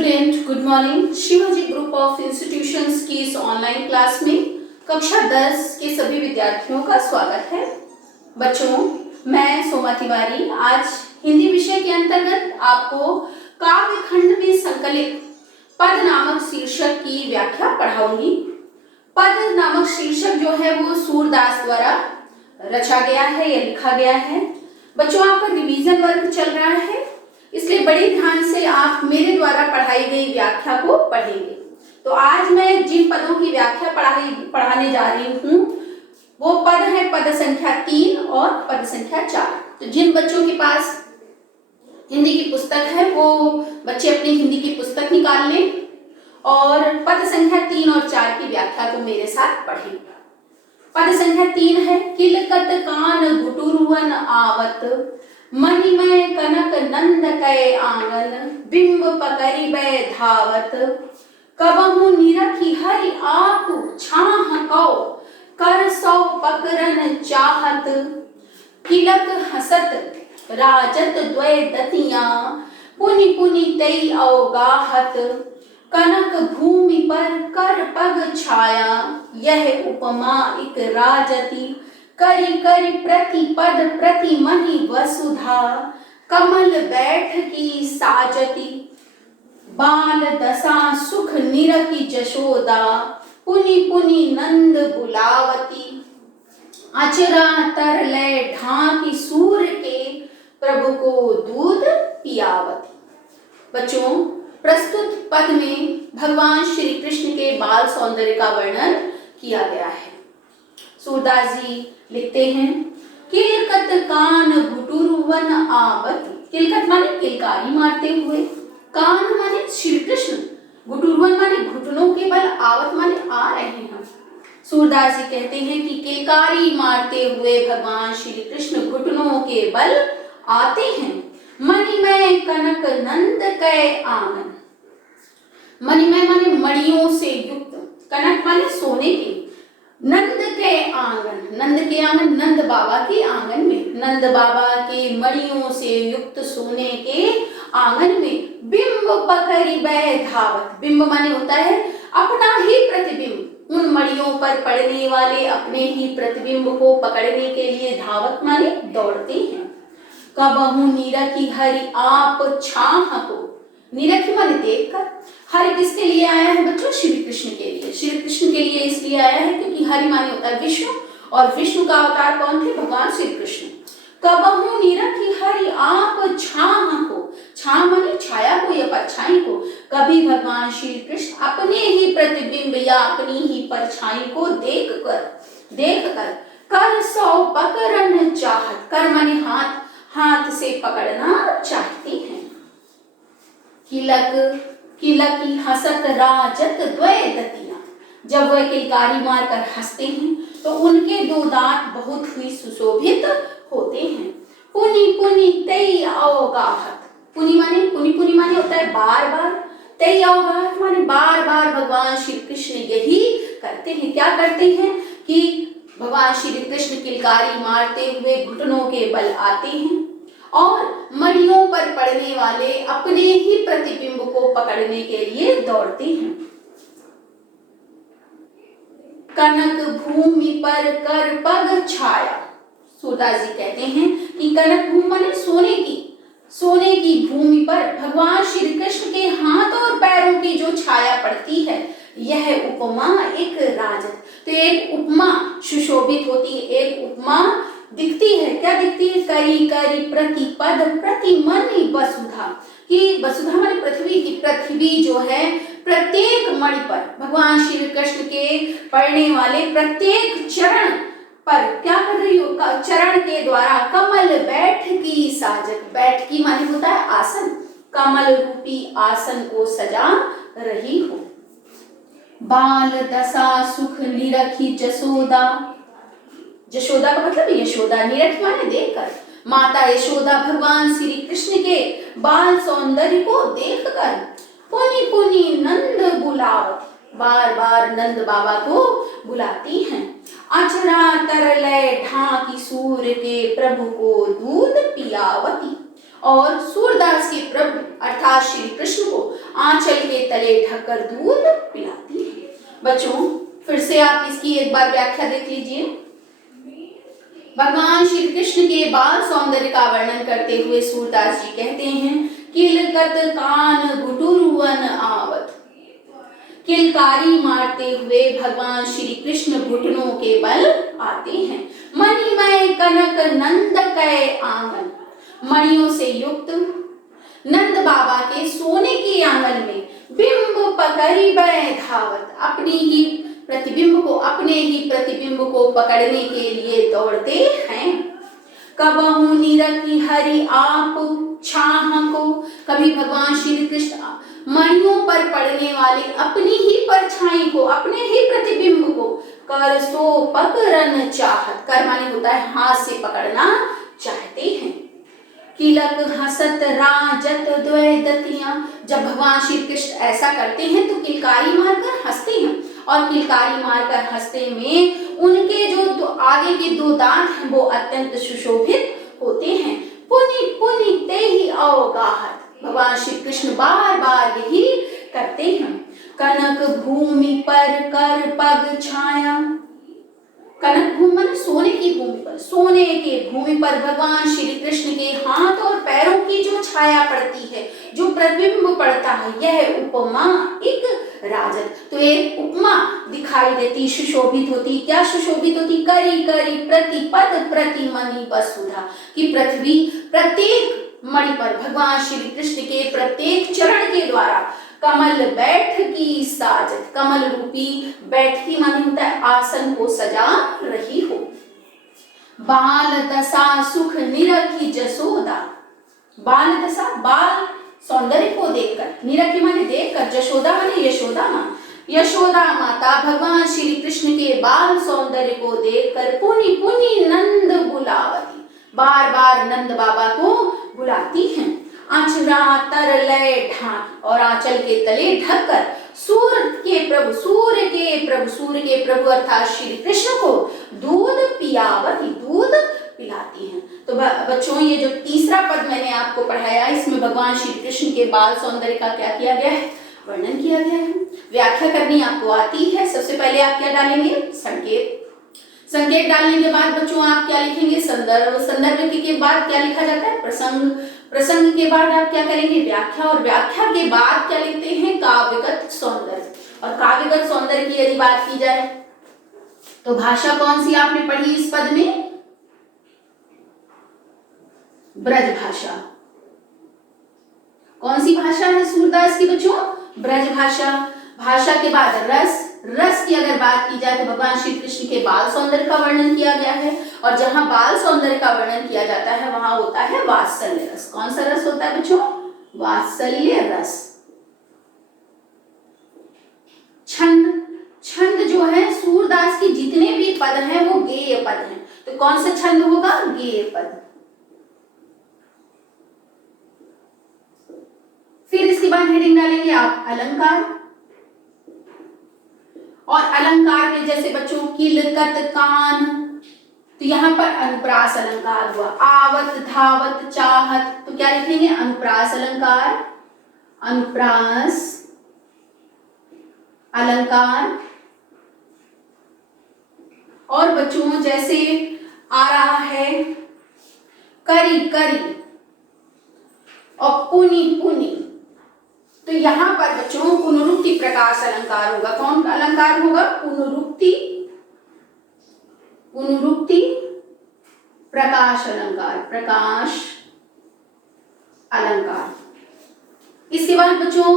Student good morning. Shivaji group of institutions की इस online class में कक्षा 10 के सभी विद्यार्थियों का स्वागत है। बच्चों, मैं सोमा तिवारी आज हिंदी विषय के अंतर्गत आपको काव्य खंड में संकलित पद नामक शीर्षक की व्याख्या पढ़ाऊंगी। पद नामक शीर्षक जो है वो सूरदास द्वारा रचा गया है या लिखा गया है। बच्चों, आपका रिवीजन वर्क चल रहा है, इसलिए बड़े ध्यान से आप मेरे द्वारा पढ़ाई गई व्याख्या को पढ़ेंगे। तो आज मैं जिन पदों की व्याख्या पढ़ाने जा रही हूँ वो पद है पद संख्या 3 और पद संख्या 4। तो जिन बच्चों के पास हिंदी की पुस्तक है वो बच्चे अपनी हिंदी की पुस्तक निकाल लें और पद संख्या 3 और 4 की व्याख्या को मेरे साथ पढ़ें। पद संख्या 3 है, किलकत कान घुटुरुवन आवत, मणिमय कनक नंद कै आंगन, बिंब पकरिबै धावत, कबहु निरखी हरि आप छाह कौ, कर सौ पकरन चाहत, किलक हसत राजत द्वय दतिया, पुनि पुनि तै अवगाहत, कनक भूमि पर कर पग छाया, यह उपमा इक राजति, करी करी प्रति पद प्रति महि वसुधा, कमल बैठ की साजति, बाल दशा सुख निरखी जशोदा, पुनि पुनि नंद बुलावती, अचरा तर लय ढांकी सूर के, प्रभु को दूध पियावती। बच्चों, प्रस्तुत पद में भगवान श्री कृष्ण के बाल सौंदर्य का वर्णन किया गया है। सूरदास जी लिखते हैं, किलकत कान घुटुरुवन आवत। किलकत माने किलकारी मारते हुए, कान माने श्री कृष्ण, घुटुरुवन माने घुटनों के बल, आवत माने आ रहे हैं। सूरदास जी कहते हैं कि किलकारी मारते हुए भगवान श्री कृष्ण घुटनों के बल आते हैं। मणिमय कनक नंद कै आंगन। मणिमय माने मणियों से युक्त, कनक माने सोने के, नंद के आंगन, नंद के आंगन नंद बाबा के आंगन में, नंद बाबा के मणियों से युक्त सोने के आंगन में, बिंब पकरिबै धावत। बिंब माने होता है अपना ही प्रतिबिंब, उन मणियों पर पड़ने वाले अपने ही प्रतिबिंब को पकड़ने के लिए धावत माने दौड़ते हैं। कबहु निरखी हरि आप छाह को। निरखी माने देखकर। हरि किसके लिए आया है बच्चों? श्री कृष्ण के लिए। श्री कृष्ण के लिए इसलिए आया है क्योंकि हरि माने होता है विष्णु, और विष्णु का अवतार कौन थे? भगवान श्री कृष्ण। कबहु निरखी हरि आप छाह को। छाह माने छाया को या परछाई को। कभी भगवान श्री कृष्ण अपने ही प्रतिबिंब या अपनी ही परछाई को देखकर कर सौ पकड़न चाहत। कर माने हाथ, हाथ से पकड़ना चाहती हैं। किलक किलकी हसत राजत द्वय दतिया। जब वह किलकारी मारकर हंसते हैं तो उनके दो दांत बहुत ही सुशोभित होते हैं। पुनि पुनि तै अवगाहत। पुनि माने होता है बार बार, तै अवगाहत माने बार बार भगवान श्री कृष्ण यही करते हैं। क्या करते हैं कि भगवान श्री कृष्ण किलकारी मारते हुए घुटनों के बल आते हैं और मणियों पर पड़ने वाले अपने ही प्रतिबिंब को पकड़ने के लिए दौड़ते हैं। कनक भूमि पर कर पग छाया। सूरदास जी कहते हैं कि कनक भूमि माने सोने की भूमि पर भगवान श्री कृष्ण के हाथ और पैरों की जो छाया पड़ती है, यह उपमा एक राजत। तो एक उपमा सुशोभित होती है, एक उपमा दिखती है। क्या दिखती है? करी करी प्रति पद प्रति मणि वसुधा। कि वसुधा माने पृथ्वी की, पृथ्वी जो है प्रत्येक मणि पर, भगवान श्री कृष्ण के पड़ने वाले प्रत्येक चरण पर क्या कर रही हो? चरण के द्वारा कमल बैठ की साजक। बैठ की माने होता है आसन, कमल रूपी आसन को सजा रही हो। बाल दशा सुख निरखी जसोदा। जशोदा का मतलब यशोदा, निरख माने देखकर। माता यशोदा भगवान श्री कृष्ण के बाल सौंदर्य को देखकर पुनि पुनि नंद बुलावत, बार बार नंद बाबा को बुलाती हैं। अचरा तरलय ढांकी सूर के, प्रभु को दूध पियावती। और सूरदास के प्रभु अर्थात श्री कृष्ण को आंचल के तले ढककर दूध पिलाती हैं। बच्चों फिर से आप इसकी एक बार व्याख्या देख लीजिए। भगवान श्री कृष्ण के बाल सौंदर्य का वर्णन करते हुए सूरदास जी कहते हैं, किलकत कान घुटुरुवन आवत। किलकारी मारते हुए भगवान श्री कृष्ण घुटनों के बल आते हैं। मणिमय कनक नंद कै आंगन। मणियों से युक्त नंद बाबा के सोने के आंगन में बिंब पकड़ी बै धावत। अपने ही प्रतिबिंब को पकड़ने के लिए दौड़ते हैं। कबहु निरखी हरि आप छाह को। कभी भगवान श्री कृष्ण मणियों पर पड़ने वाली अपनी ही परछाई को, अपने ही प्रतिबिंब को कर सो पकड़न चाहत। कर माने होता है हाथ से पकड़ना चाहते हैं। किलक हसत राजत द्वैदतियां। जब भगवान श्री कृष्ण ऐसा करते हैं तो किलकारी मारकर हंसते हैं, और किलकारी मारकर हंसते में उनके जो आगे के दो दांत हैं वो अत्यंत सुशोभित होते हैं। पुनि पुनि ते ही अवगाहत। भगवान श्री कृष्ण बार बार यही करते हैं। कनक भूमि पर कर पग छाया। कनक भूमि माने सोने की भूमि पर, सोने के भूमि पर भगवान श्री कृष्ण के हाथ और पैरों की जो छाया पड़ती है, जो प्रतिबिंब पड़ता है, यह उपमा एक राजत, तो एक उपमा दिखाई देती, सुशोभित होती। क्या सुशोभित होती? करी करी प्रतिपद प्रतिमणि वसुधा। कि पृथ्वी प्रत्येक मणि पर भगवान श्री कृष्ण के प्रत्येक चरण के द्वारा कमल बैठकी साजत। कमल रूपी बैठकी माने होता है आसन को सजा रही हो। बाल दशा सुख निरखी जसोदा। बाल दशा बाल सौंदर्य को देखकर, निरखी माने देखकर, जशोदा माने यशोदा मां। यशोदा माता भगवान श्री कृष्ण के बाल सौंदर्य को देखकर पुनि पुनि नंद बुलावती। बार बार नंद बाबा को बुलाती हैं। आंचरा तर लय ढांक, और आंचल के तले ढककर सूर्य के प्रभु अर्थात श्री कृष्ण को दूध पियावती, दूध पिलाती हैं। तो बच्चों ये जो तीसरा पद मैंने आपको पढ़ाया, इसमें भगवान श्री कृष्ण के बाल सौंदर्य का क्या किया गया है? वर्णन किया गया है। व्याख्या करनी आपको आती है। सबसे पहले आप क्या डालेंगे? संकेत। संकेत डालने के बाद बच्चों आप क्या लिखेंगे? संदर्भ। संदर्भ के बाद क्या लिखा जाता है? प्रसंग। प्रसंग के बाद आप क्या करेंगे? व्याख्या। और व्याख्या के बाद क्या लिखते हैं? काव्यगत सौंदर्य। और काव्यगत सौंदर्य की यदि बात की जाए तो भाषा कौन सी आपने पढ़ी इस पद में? ब्रज भाषा। कौन सी भाषा है सूरदास की बच्चों? ब्रज भाषा। भाषा के बाद रस। रस की अगर बात की जाए तो भगवान श्री कृष्ण के बाल सौंदर्य का वर्णन किया गया है, और जहां बाल सौंदर्य का वर्णन किया जाता है वहां होता है वात्सल्य रस। कौन सा रस होता है बच्चों? वात्सल्य रस। छंद। छंद जो है सूरदास के जितने भी पद हैं वो गेय पद हैं, तो कौन सा छंद होगा? गेय पद। फिर इसके बाद हेडिंग डालेंगे आप अलंकार। और अलंकार में जैसे बच्चों किलकत कान, तो यहाँ पर अनुप्रास अलंकार हुआ। आवत धावत चाहत, तो क्या लिखेंगे? अनुप्रास अलंकार। अनुप्रास अलंकार। और बच्चों जैसे आ रहा है करी करी और पुनि पुनि, तो यहां पर बच्चों पुनरुक्ति प्रकाश अलंकार होगा। कौन अलंकार होगा? पुनरुक्ति। पुनरुक्ति प्रकाश अलंकार। प्रकाश अलंकार। इसके बाद बच्चों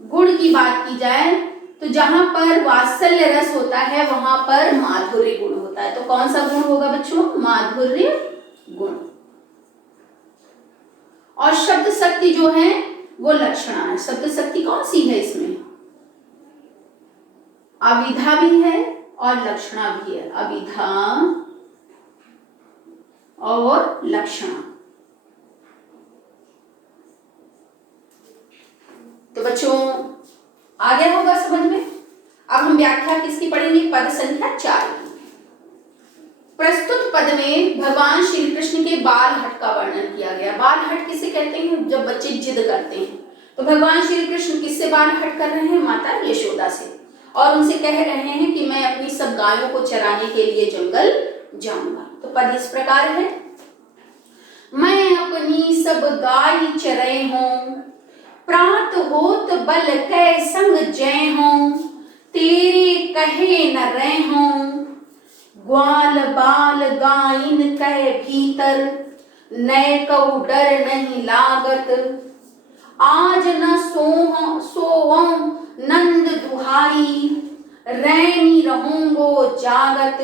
गुण की बात की जाए तो जहां पर वात्सल्य रस होता है वहां पर माधुर्य गुण होता है, तो कौन सा गुण होगा बच्चों? माधुर्य गुण। और शब्द शक्ति जो है वो लक्षणा है। शब्द शक्ति कौन सी है इसमें? अविधा भी है और लक्षणा भी है। अविधा और लक्षणा। तो बच्चों आ गया होगा समझ में। अब हम व्याख्या किसकी पढ़ेंगे? पद संख्या 4। प्रस्तुत पद में भगवान श्री कृष्ण के बाल हट का वर्णन किया गया। बाल हट किसे कहते हैं? जब बच्चे जिद करते हैं तो भगवान श्री कृष्ण किससे बाल हट कर रहे हैं? माता यशोदा से, और उनसे कह रहे हैं कि मैं अपनी सब गायों को चराने के लिए जंगल जाऊंगा। तो पद इस प्रकार है, मैं अपनी सब गाय चरे हूं, प्रात होत बल कै संग जय हूं, तेरे कहे न रह हूं, ग्वाल बाल गाइन कह भीतर, नय कऊ डर नहीं लागत, आज न सोवं नंद दुहाई, रैनी रहूंगो जागत,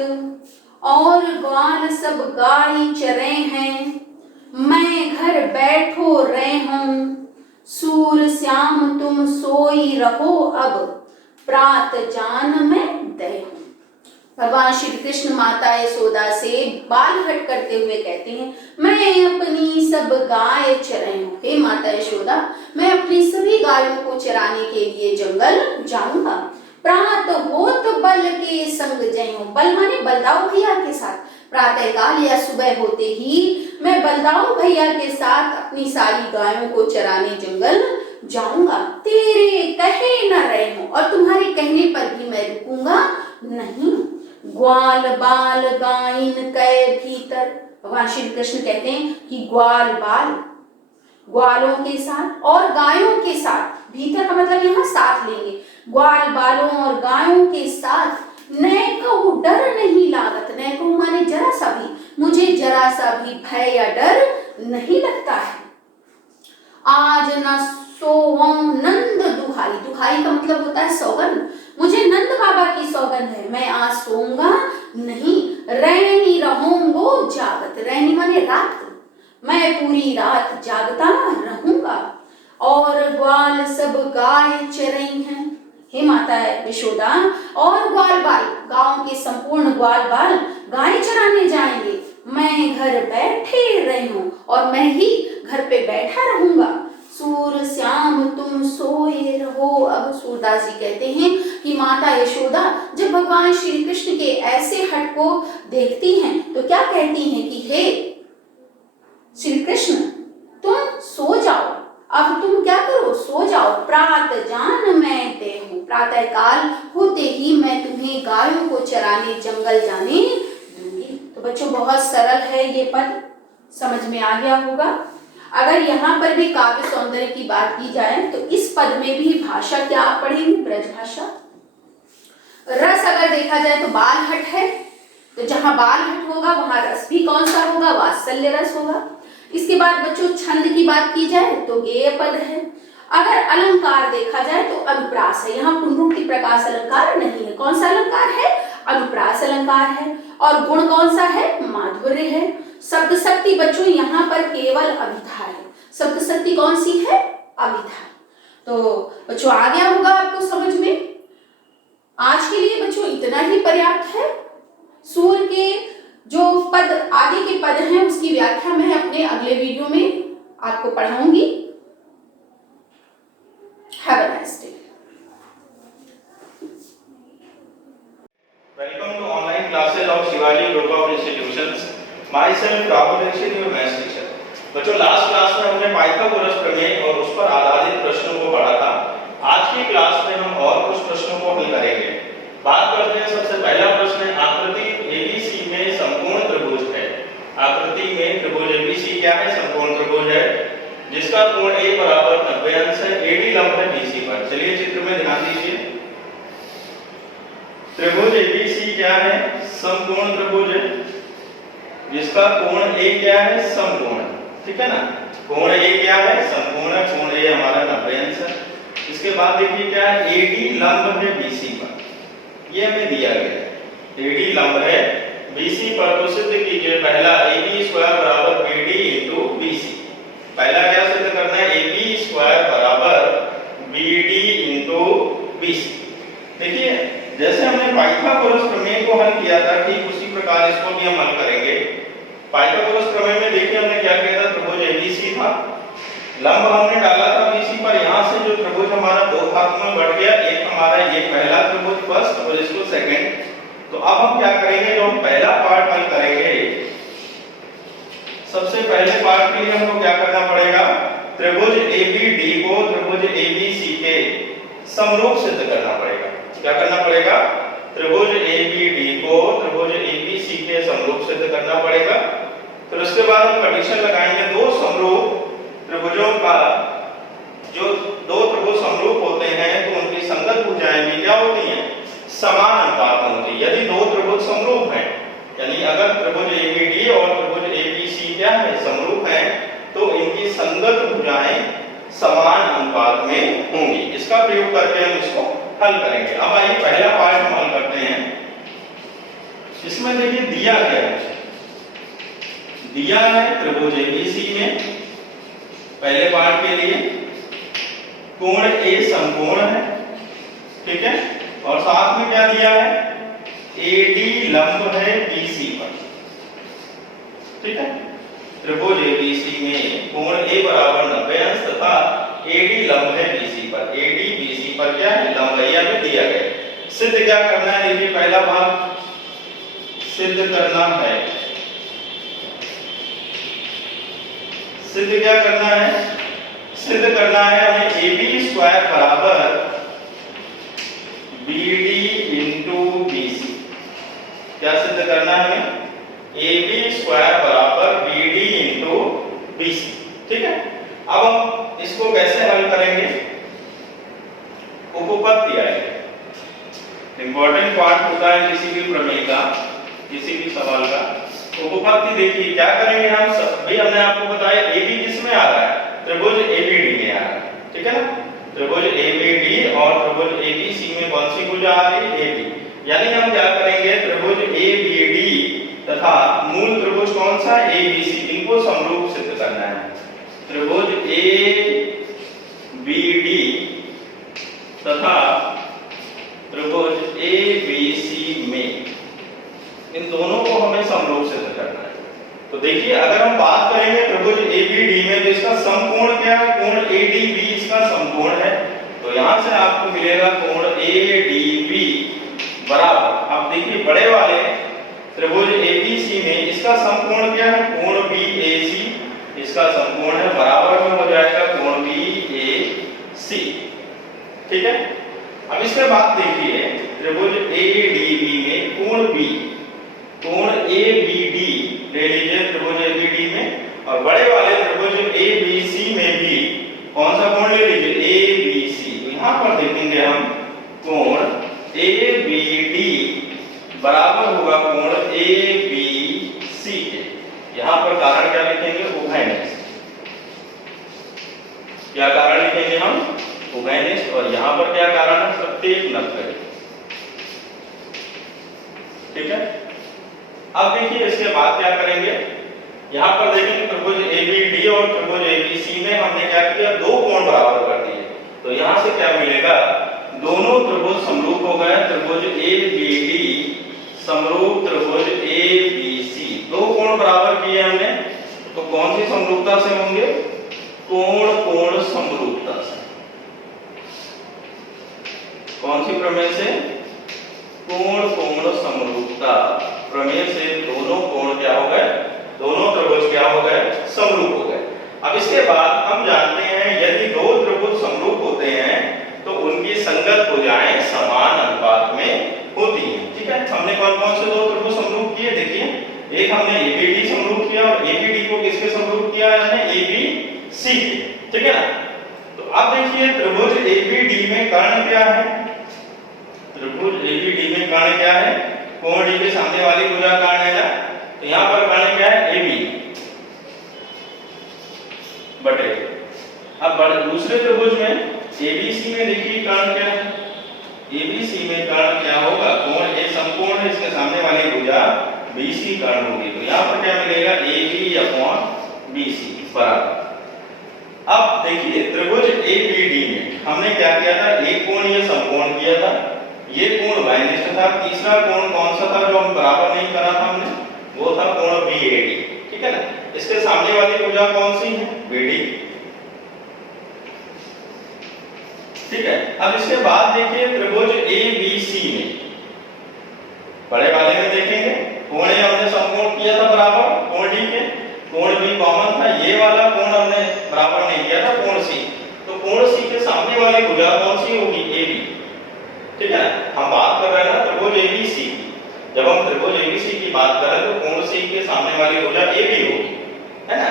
और ग्वाल सब गाय चरे हैं, मैं घर बैठो रहे हूं, सूर श्याम तुम सोई रहो अब, प्रात जान में दे हूं। भगवान श्री कृष्ण माता यशोदा से बाल हट करते हुए कहते हैं, मैं अपनी सब गाय चरे हूं। हे माता यशोदा, मैं अपनी सभी गायों को चराने के लिए जंगल जाऊंगा। प्रात होत बल के संग जय हूं, बल माने बलदाऊ भैया के साथ, प्रातः काल या सुबह होते ही मैं बलदाऊ भैया के साथ अपनी सारी गायों को चराने जंगल जाऊंगा। तेरे कहे न रहे हूं, और तुम्हारे कहने पर भी मैं रुकूंगा नहीं। ग्वाल बाल गाइन कै भीतर, भगवान श्री कृष्ण कहते हैं कि ग्वाल बाल, ग्वालों के साथ और गायों के साथ, भीतर का मतलब यहाँ साथ लेंगे, ग्वाल बालों और गायों के साथ, नय कहूँ डर नहीं लागत, नय कहूँ माने जरा सा भी, मुझे जरा सा भी भय या डर नहीं लगता है। आज न सोवं नंद दुहाई, दुहाई का मतलब होता है सौगंध, मुझे नंद बाबा की सौगंध है, मैं आज सोऊंगा नहीं। रैनी रहूंगो जागत, रैनी माने रात, मैं पूरी रात जागता रहूंगा, और ग्वाल सब गाय चरई हैं। हे माता यशोदा, और ग्वाल बाल, गांव के संपूर्ण ग्वाल बाल गाय चराने जाएंगे, मैं घर बैठे रही हूं, और मैं ही घर पे बैठा रहूंगा। सूर श्याम तुम सोए रहो अब, सूरदास जी कहते हैं कि माता यशोदा जब भगवान श्री कृष्ण के ऐसे हट को देखती हैं तो क्या कहती हैं कि हे श्री कृष्ण, तुम सो जाओ, अब तुम क्या करो, सो जाओ। प्रात जान मैं दे हूं, प्रातः काल होते ही मैं तुम्हें गायों को चराने जंगल जाने दूंगी। तो बच्चों बहुत सरल है ये पद, समझ में आ गया होगा। अगर यहाँ पर भी काव्य सौंदर्य की बात की जाए तो इस पद में भी भाषा क्या आप पढ़ेंगे, ब्रज भाषा। रस अगर देखा जाए तो बाल हट है, तो जहां बाल हट होगा वहां रस भी कौन सा होगा, वात्सल्य रस होगा। इसके बाद बच्चों छंद की बात की जाए तो गेय पद है। अगर अलंकार देखा जाए तो अनुप्रास है, यहाँ पुनरुक्ति प्रकाश अलंकार नहीं है। कौन सा अलंकार है, अनुप्रास अलंकार है। और गुण कौन सा है, माधुर्य है। शब्द शक्ति बच्चों यहाँ पर केवल अभिधा है, शब्द शक्ति कौन सी है, अभिधा। तो बच्चों आ गया होगा आपको समझ में। आज के लिए बच्चों इतना ही पर्याप्त है। सूर्य के जो पद आगे के पद हैं उसकी व्याख्या मैं अपने अगले वीडियो में आपको पढ़ाऊंगी। Have a nice day. Welcome to online classes of Shivaji Group of Institutions. Myself Rahul Dixit, your maths teacher. बच्चों लास्ट क्लास में हमने पाइथागोरस प्रमेय और उस पर आधारित प्रश्नों को पढ़ा था। आज की क्लास में हम और कुछ प्रश्नों को हल करेंगे। बात करते हैं, सबसे पहला प्रश्न है, आकृति ABC में समकोण त्रिभुज है। आकृति में त्रिभुज ABC क्या है, समकोण त्रिभुज है जिसका कोण A बराबर 90 अंश है, AD लंब है BC पर। चलिए चित्र में ध्यान दीजिए। त्रिभुज ABC क्या है, समकोण त्रिभुज है जिसका कोण A क्या है, समकोण, ठीक है ना। कोण A क्या है, समकोण है, कोण A हमारा 90 अंश है। इसके बाद देखिए क्या है, AD लंब है BC पर, ये हमें दिया गया है। AD लंब है BC पर, तो सिद्ध कीजिए पहला AB स्क्वायर बराबर BD इंटू BC। पहला क्या सिद्ध करना है, AB स्क्वायर बराबर BD इंटू BC। देखिए जैसे हमने पाइथागोरस प्रमेय को हल किया था ठीक उसी प्रकार इसको भी हम हल करेंगे। पाइथागोरस प्रमेय में देखिए हमने क्या किया था, त्रिभुज ABC था, लंब हमने डाला था BC पर। यहाँ से जो त्रिभुज हमारा दो भागों में बढ़ गया, एक हमारा ये पहला त्रिभुज फर्स्ट और इसको सेकंड। तो अब हम क्या करेंगे, जो हम पहला पार्ट हल करेंगे, सबसे पहले पार्ट के लिए हमको क्या करना पड़ेगा, त्रिभुज ABD को त्रिभुज ABC के समरूप सिद्ध करना पड़ेगा। क्या करना पड़ेगा? त्रिभुज ABD को त्रिभुज ABC के समरूप सिद्ध करना पड़ेगा। फिर उसके बाद हम कंडीशन लगाएंगे दो समरूप त्रिभुजों का, जो दो त्रिभुज समरूप होते हैं तो उनकी संगत भुजाएं भी क्या होती हैं? समान अनुपात में होती है। यदि दो त्रिभुज समरूप हैं, यानी अगर त्रिभुज ABD और त्रिभुज ABC क्या है? समरूप हैं, तो इनकी संगत भुजाएं समान अनुपात में होंगी। इसका प्रयोग करके हम इसको हल करेंगे। अब आइए पहला पार्ट हम हल करते हैं। इसमें देखिए दिया क्या है? दिया है त्रिभुज ABC में पहले पार्ट के लिए कोण A समकोण है, ठीक है, और साथ में क्या दिया है? AD लंब है BC पर, ठीक है। त्रिभुज ABC में कोण A बराबर 90 अंश तथा AD लंब है BC पर। AD BC पर क्या है? लंब है, हमें दिया गया। सिद्ध क्या करना है? देखिए पहला भाग सिद्ध करना है। सिद्ध क्या करना है? सिद्ध करना है हमें AB स्क्वायर बराबर BD इंटू BC। क्या सिद्ध करना है हमें? AB स्क्वायर बराबर BD इंटू BC, ठीक है। अब हम इसको कैसे हल करेंगे? उपपत्ति आएगी। इंपॉर्टेंट पार्ट होता है किसी भी प्रमेय का, किसी भी सवाल का। उपपत्ति देखिए क्या करेंगे हम? भी हमने आपको बताया AB किस में आ रहा है? त्रिभुज ABD में आ रहा है, ठीक है ना। त्रिभुज ABD और त्रिभुज ABC में कौन सी भुजा आ रही है? AB। यानी हम क्या करेंगे? त्रिभुज ABD तथा मूल त्रिभुज कौन सा? ABC, इनको समरूप सिद्ध करना है। त्रिभुज ABD तथा त्रिभुज ABC में इन दोनों को हमें समरूप सिद्ध करना है। तो देखिए अगर हम बात करेंगे त्रिभुज ABD में तो इसका समकोण क्या है? कोण ADB इसका समकोण है। तो यहां से आपको मिलेगा कोण ADB बराबर, आप देखिए बड़े वाले त्रिभुज ABC में इसका समकोण क्या है? कोण BAC इसका समकोण है, बराबर में हो जाएगा कोण BAC, ठीक है। अब इसके बाद देखिए त्रिभुज ADB में कोण B, कोण ABD ले लीजिए त्रिभुज ABD में, और बड़े वाले त्रिभुज ABC में भी कौन सा कोण ले लीजिए? ABC। तो यहां पर देखेंगे हम कोण ABD बराबर होगा कोण ABC के। यहां पर कारण क्या लिखेंगे? उभयनिष्ठ। क्या कारण लिखेंगे हम? उभयनिष्ठ। और यहां पर क्या कारण है? प्रत्येक 90, ठीक है। अब देखिए इसके बाद क्या करेंगे? यहां पर देखेंगे त्रिभुज ABD और त्रिभुज ABC में हमने क्या किया? दो कोण बराबर कर दिए। तो यहां से क्या मिलेगा? दोनों त्रिभुज समरूप हो गए। त्रिभुज ABD समरूप त्रिभुज ABC, दो कोण बराबर किए हमने, तो कौन सी समरूपता से होंगे? कोण कोण समरूपता से। कौन सी प्रमेय से? कोण कोण समरूपता प्रमेय से दोनों कोण क्या हो गए? दोनों त्रिभुज क्या हो गए? समरूप हो गए। अब इसके बाद हम जानते हैं यदि दो त्रिभुज समरूप होते हैं तो उनकी संगत भुजाएं समान अनुपात में होती हैं, ठीक है। हमने कौन कौन से दो त्रिभुज समरूप किए? देखिए एक हमने ABD समरूप किया और ABD को किसके समरूप किया? हमने ABC के, ठीक है ना। तो अब देखिए त्रिभुज ABD में कर्ण क्या है? त्रिभुज ABD में कर्ण क्या है? कोण D के सामने वाली भुजा कर्ण है ना। तो यहां पर कर्ण क्या है? AB बटे। अब दूसरे त्रिभुज में ABC में देखिए कर्ण क्या है? ABC में कर्ण क्या होगा? कोण A समकोण है, इसके सामने वाली भुजा BC कर्ण होगी। तो यहां पर क्या मिलेगा? AB/BC बराबर। अब देखिए त्रिभुज ABD में हमने क्या किया था? एक कोण ये समकोण किया था, ये कोण उभयनिष्ठ था। तीसरा कोण कौन सा था जो हम बराबर नहीं करा था हमने? वो था कोण BAD, ठीक है ना। इसके सामने वाली भुजा कौन सी है? BD, ठीक है। अब इसके बाद देखिए त्रिभुज ABC में बड़े वाले में देखेंगे कोण A हमने समकोण किया था बराबर कोण D के, कोण B कॉमन था, ये वाला कोण हमने बराबर नहीं किया था, कोण सी के सामने वाली भुजा कौन सी होगी? AB। ठीक है, हम बात कर रहे हैं ना त्रिभुज ABC की। जब हम त्रिभुज ABC की बात कर रहे हैं तो कोण C के सामने वाली भुजा AB होगी, है ना।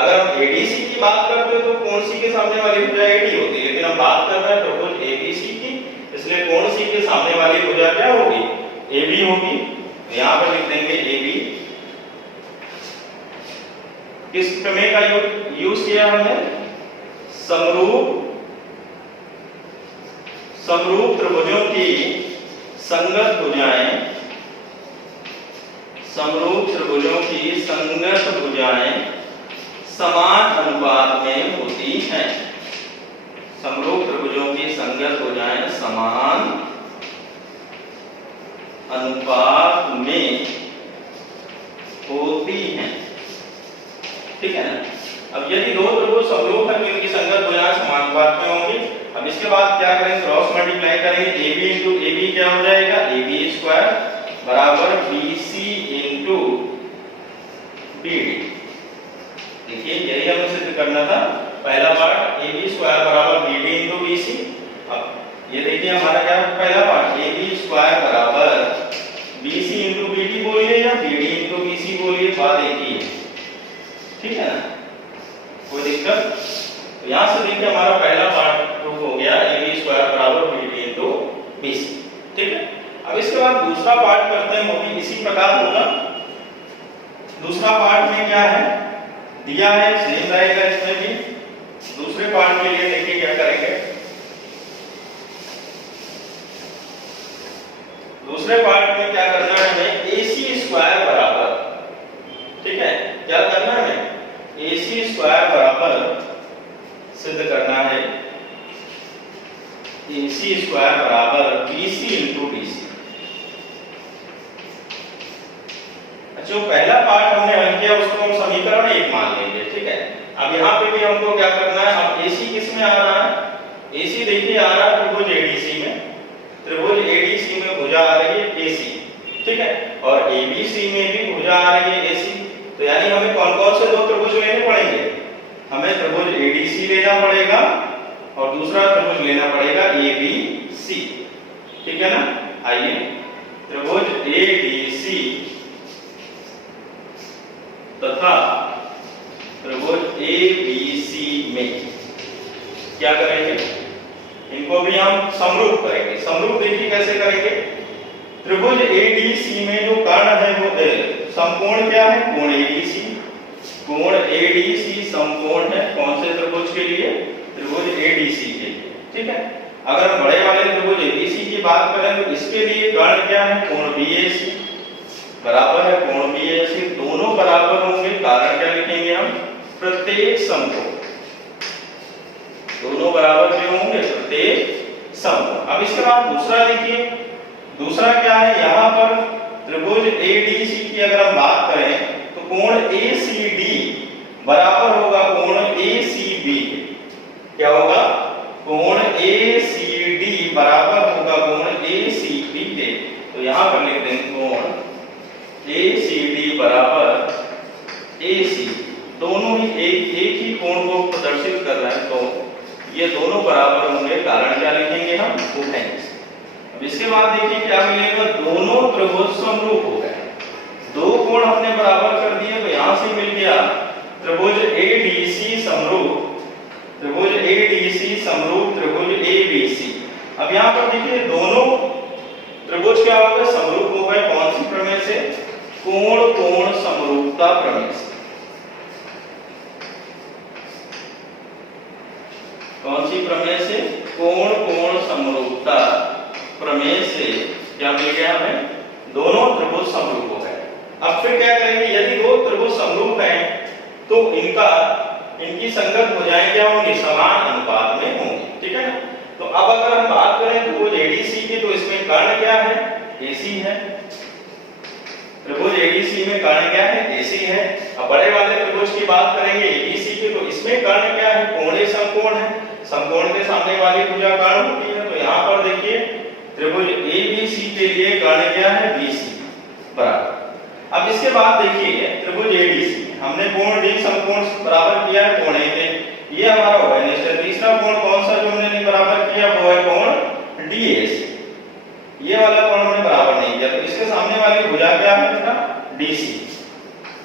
अगर हम ADC की बात करते तो कोण C के सामने वाली भुजा AD होती, लेकिन हम बात कर रहे हैं त्रिभुज ABC की, इसलिए कोण C के सामने वाली भुजा क्या होगी? AB होगी। यहाँ पर लिख देंगे AB। किस प्रमेय का यूज किया हमने? समरूप त्रिभुजों की संगत भुजाएं, समरूप त्रिभुजों की संगत भुजाएं समान अनुपात में होती हैं। समरूप त्रिभुजों की संगत भुजाएं समान अनुपात में होती हैं। ठीक है ना। अब यदि दो त्रिभुज समरूप है तो इनकी संगत भुजाएं समान अनुपात में होंगी। अब इसके बाद क्या करेंगे? क्रॉस मल्टीप्लाई करेंगे। AB इंटू AB क्या हो जाएगा? AB स्क्वायर बराबर BC इंटू BD। देखिए यही हमें सिद्ध करना था। पहला पार्ट AB स्क्वायर बराबर BD इंटू BC। अब ये देखिए हमारा क्या है? पहला पार्ट AB स्क्वायर बराबर BC इंटू BD बोलिए या BD इंटू BC बोलिए, बात एक ही है। ठीक है ना, कोई दिक्कत? तो यहाँ से देखिए हमारा पहला पार्ट प्रूफ हो गया, AB स्क्वायर बराबर BD इंटू BC। ठीक है, अब इसके बाद दूसरा पार्ट करते हैं, वो भी इसी प्रकार होगा। दूसरा पार्ट में क्या है दिया है, सेम रहेगा इसमें भी। दूसरे पार्ट के लिए देखिए क्या करेंगे। दूसरे पार्ट में क्या करना है हमें? AC स्क्वायर बराबर, ठीक है, क्या करना है हमें? AC स्क्वायर बराबर सिद्ध करना है AC स्क्वायर बराबर BC इंटू DC। जो पहला पार्ट हमने हल किया उसको हम समीकरण 1 मान लेंगे। ठीक है, अब यहाँ पे भी हमको क्या करना है? अब AC किस में आ रहा है? AC देखिए आ रहा है त्रिभुज ADC में। त्रिभुज ADC में भुजा आ रही है AC, ठीक है, और ABC में भी भुजा आ रही है AC। तो यानी हमें कौन कौन से दो त्रिभुज लेने पड़ेंगे? हमें त्रिभुज ADC लेना पड़ेगा और दूसरा त्रिभुज लेना पड़ेगा ABC। ठीक है ना। आइए त्रिभुज ADC तथा त्रिभुज ABC में क्या करेंगे? इनको भी हम समरूप करेंगे। समरूप देखिए कैसे करेंगे? त्रिभुज ADC में जो कर्ण है वो समकोण क्या है? कोण ADC। कोण ADC समकोण है कौन से त्रिभुज के लिए? त्रिभुज ADC के लिए। ठीक है, अगर बड़े वाले त्रिभुज ABC की बात करें तो इसके लिए कर्ण क्या है? कोण BAC बराबर है कोण BAC। दोनों बराबर होंगे, कारण क्या लिखेंगे हम? प्रत्येक समकोण। दोनों बराबर क्यों होंगे? प्रत्येक समकोण। अब इसके बाद दूसरा देखिए, दूसरा क्या है? यहाँ पर त्रिभुज ADC की अगर हम बात करें तो कोण ACD बराबर होगा कोण ACB के। क्या होगा? कोण ACD बराबर होगा कोण ACB के। तो यहाँ पर लिख देंगे कोण ACD बराबर AC। दोनों ही एक ही कोण को प्रदर्शित कर रहे हैं, तो ये दोनों बराबर होंगे। कारण क्या लिखेंगे हम? कोहेरेंस। अब इसके बाद देखिए क्या मिलेगा? दोनों त्रिभुज समरूप हो गए। दो कोण हमने बराबर कर दिए, तो यहां से मिल गया त्रिभुज ADC समरूप, त्रिभुज ADC समरूप त्रिभुज ABC। अब यहां पर देखिए दोनों त्रिभुज क्या हो गए? समरूप हो गए। कौन सी प्रमेय से? कोण कोण समरूपता प्रमेय से। कौन सी प्रमेय से? कोण कोण समरूपता प्रमेय से क्या मिल गया हमें? दोनों त्रिभुज समरूप हो गए। अब फिर क्या करेंगे? यदि दो त्रिभुज समरूप हैं तो इनकी संगत भुजाएं क्या होंगी? समान अनुपात में होंगी। ठीक है ना। तो अब अगर हम बात करें त्रिभुज ADC की, तो इसमें कर्ण क्या है? AC है। त्रिभुज ADC में कर्ण क्या है? AC है। अब बड़े वाले त्रिभुज की बात करेंगे ABC की, तो इसमें कर्ण क्या है? कोणीय समकोण है। समकोण के सामने वाली भुजा कर्ण होती है। तो यहाँ पर देखिए त्रिभुज ABC के लिए कर्ण क्या है? BC बराबर। अब इसके बाद देखिए त्रिभुज ADC हमने कोण D समकोण बराबर किया है कोण A पे। ये हमारा हो गया। तीसरा कोण कौन किया वो है कोण डीएसी। ये वाला कोण हमने बराबर नहीं किया, तो इसके सामने वाली भुजा क्या है बेटा? डीसी।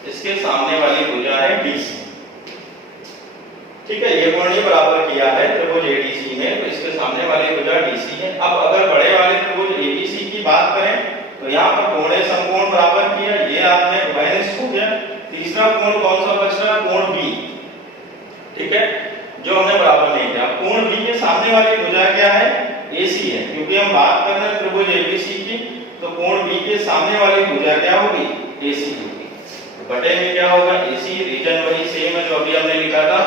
इसके सामने वाली भुजा है डीसी, ठीक है। ये कोण नहीं बराबर किया है त्रिभुज एडीसी में, तो इसके सामने वाली भुजा डीसी है। अब अगर बड़े वाले त्रिभुज एबीसी की बात करें तो यहाँ पर कोणीय समकोण बराबर किया, ये आपने माइनस हो गया। तीसरा कोण कौन सा बच रहा? कोण बी, ठीक है, जो हमने बराबर नहीं किया। कोण बी के सामने वाली भुजा क्या है? एसी है, क्योंकि हम बात कर रहे हैं त्रिभुज एबीसी की, तो कोण बी के सामने वाली भुजा क्या होगी? एसी होगी। तो बटे में क्या होगा? एसी। रीजन वही सेम है जो अभी हमने लिखा था।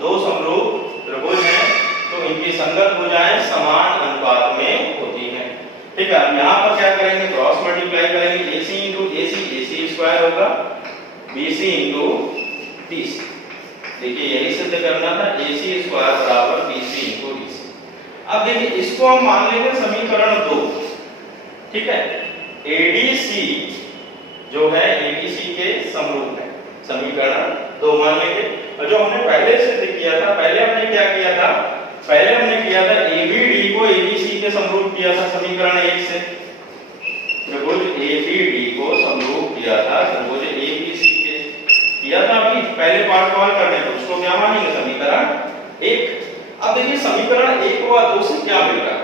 दो समरूप त्रिभुज हैं तो इनकी संगत भुजाएं समान अनुपात में होती हैं, ठीक है। अब यहाँ पर क्या करेंगे? क्रॉस मल्टीप्लाई करेंगे। AC into AC, AC square होगा, BC इंटू DC। देखिए यही सिद्ध करना था, AC स्क्वायर बराबर BC इंटू DC। अब देखिए इसको हम मान लेंगे समीकरण 2, ठीक है। ADC जो है ABC के समरूप है, समीकरण 2 मान लेंगे। और जो हमने पहले सिद्ध किया था, पहले हमने क्या किया था? पहले हमने किया था ABD को ABC के समरूप किया था समीकरण 1 से। त्रिभुज ABD को समरूप किया था त्रिभुज ABC के, किया था अभी पहले पार्ट कॉल करने पर, उसको क्या मानेंगे? समीकरण 1। अब देखिए समीकरण 1 व 2 से क्या मिल रहा है?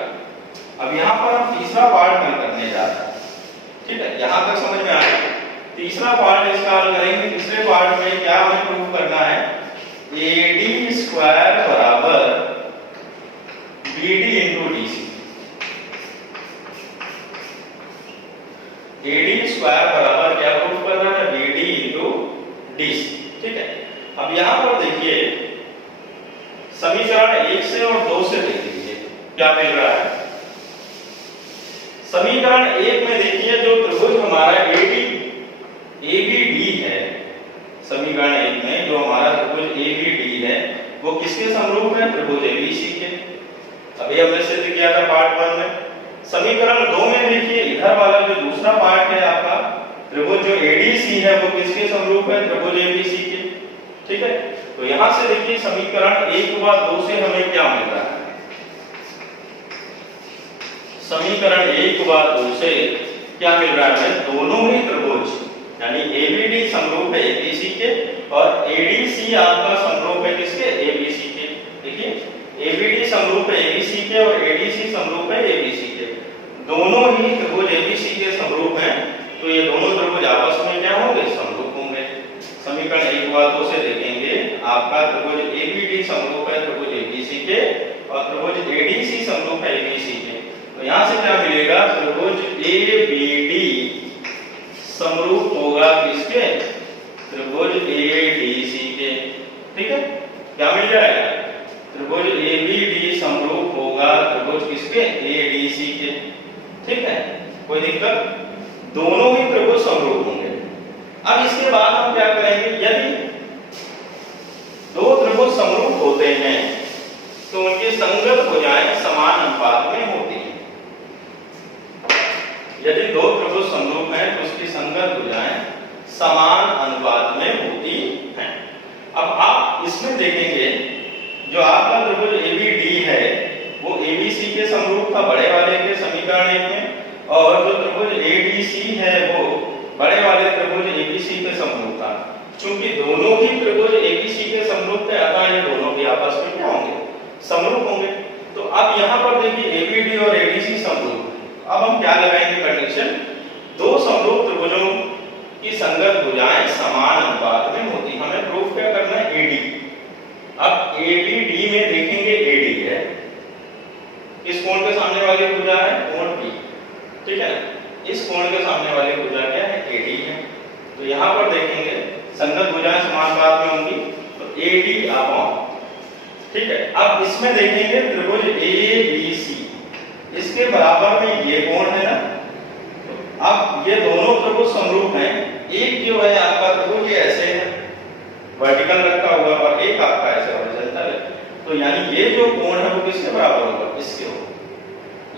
अब यहाँ पर हम तीसरा पार्ट हल करने जा रहे हैं, ठीक है। यहाँ तक समझ में आया? तीसरा पार्ट इसका हल करेंगे। तीसरे पार्ट में क्या हमें प्रूव करना है? AD स्क्वायर बराबर BD into DC। AD square बराबर क्या प्रूव करना है? BD इंटू DC, ठीक है। अब यहाँ पर देखिए समीकरण 1 से और 2 से देख लीजिए क्या मिल रहा है। समीकरण 1 में देखिए जो त्रिभुज हमारा ABD है, समीकरण 1 में जो हमारा त्रिभुज ABD है वो किसके समरूप है? त्रिभुज ABC के। अभी हमने सिद्ध किया था पार्ट 1 में। समीकरण 2 में देखिए इधर वाला जो दूसरा पार्ट है आपका, त्रिभुज जो ADC है वो किसके समरूप है? त्रिभुज ABC के, ठीक है। तो यहां से देखिए समीकरण 1 व 2 से हमें क्या मिल रहा है? समीकरण 1 व 2 से क्या मिल रहा है? दोनों ही त्रिभुज यानी ABD समरूप है ABC के और ADC आपका समरूप है किसके? ABC के। देखिए ABD समरूप है ABC के और ADC समरूप है ABC के। दोनों ही त्रिभुज ABC के समरूप हैं, तो ये दोनों त्रिभुज आपस में क्या होंगे? समरूप होंगे। समीकरण 1 व 2 से देखेंगे आपका त्रिभुज ABD समरूप है त्रिभुज ABC के और त्रिभुज ADC समरूप है ABC के। तो यहाँ से क्या मिलेगा? त्रिभुज ABD समरूप होगा किसके? त्रिभुज ADC के, ठीक है। क्या मिल जाएगा? त्रिभुज ABD समरूप होगा त्रिभुज किसके? ADC के, ठीक है। कोई दिक्कत? दोनों ही त्रिभुज समरूप होंगे। अब इसके बाद हम क्या करेंगे? यदि दो त्रिभुज समरूप होते हैं तो उनकी संगत भुजाएं समान अनुपात में होती हैं। यदि दो त्रिभुज समरूप हैं तो उसकी संगत भुजाएं समान अनुपात में होती हैं। अब आप इसमें देखेंगे जो आपका त्रिभुज ABD है वो ABC के समरूप था बड़े वाले के समीकरण 1 में, और जो त्रिभुज ADC है वो बड़े वाले त्रिभुज ABC के समरूप था। चूंकि दोनों ही त्रिभुज ABC के समरूप थे अतः ये दोनों भी आपस में क्या होंगे? समरूप होंगे। तो अब यहाँ पर देखिए ABD और ADC समरूप। अब हम क्या लगाएंगे कंडीशन? दो समरूप त्रिभुजों की संगत भुजाएं समान अनुपात में होती। हमें प्रूफ क्या करना है? AD। अब ABD में देखेंगे AD है, इस कोण के सामने वाली भुजा है कोण B, ठीक है। इस कोण के सामने वाली भुजा क्या है? AD है। तो यहाँ पर देखेंगे संगत भुजाएं समान अनुपात में होंगी, तो AD अपॉन, ठीक है। अब इसमें देखेंगे त्रिभुज ABC, इसके बराबर में ये कोण है ना। तो अब ये दोनों त्रिभुज समरूप हैं। एक जो है आपका त्रिभुज ये ऐसे है वर्टिकल रखा हुआ और एक आपका ऐसे हॉरिजॉन्टल है, तो यानी ये जो कोण है वो किसके बराबर होगा? इसके होगा।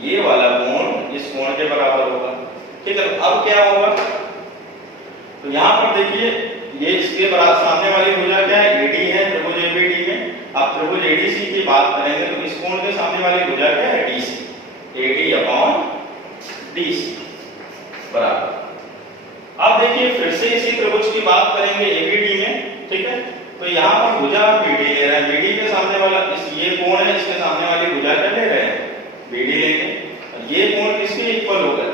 ये वाला कोण इस कोण के बराबर होगा, ठीक है। अब क्या होगा? तो यहाँ पर देखिए ये इसके बराबर सामने वाली भुजा क्या है? AD है त्रिभुज ABD में, अब त्रिभुज एडीसी की बात करेंगे तो इस कोण के सामने वाली भुजा क्या है, डीसी, एडी अपॉन डीसी बराबर। अब देखिए फिर से इसी त्रिभुज की बात करेंगे एबीडी में, ठीक है। तो यहाँ पर भुजा बीडी ले रहे हैं, बीडी के सामने वाला इस ये कोण है, इसके सामने वाली भुजा क्या ले रहे हैं, बीडी लेंगे। ये कोण किसके इक्वल होगा,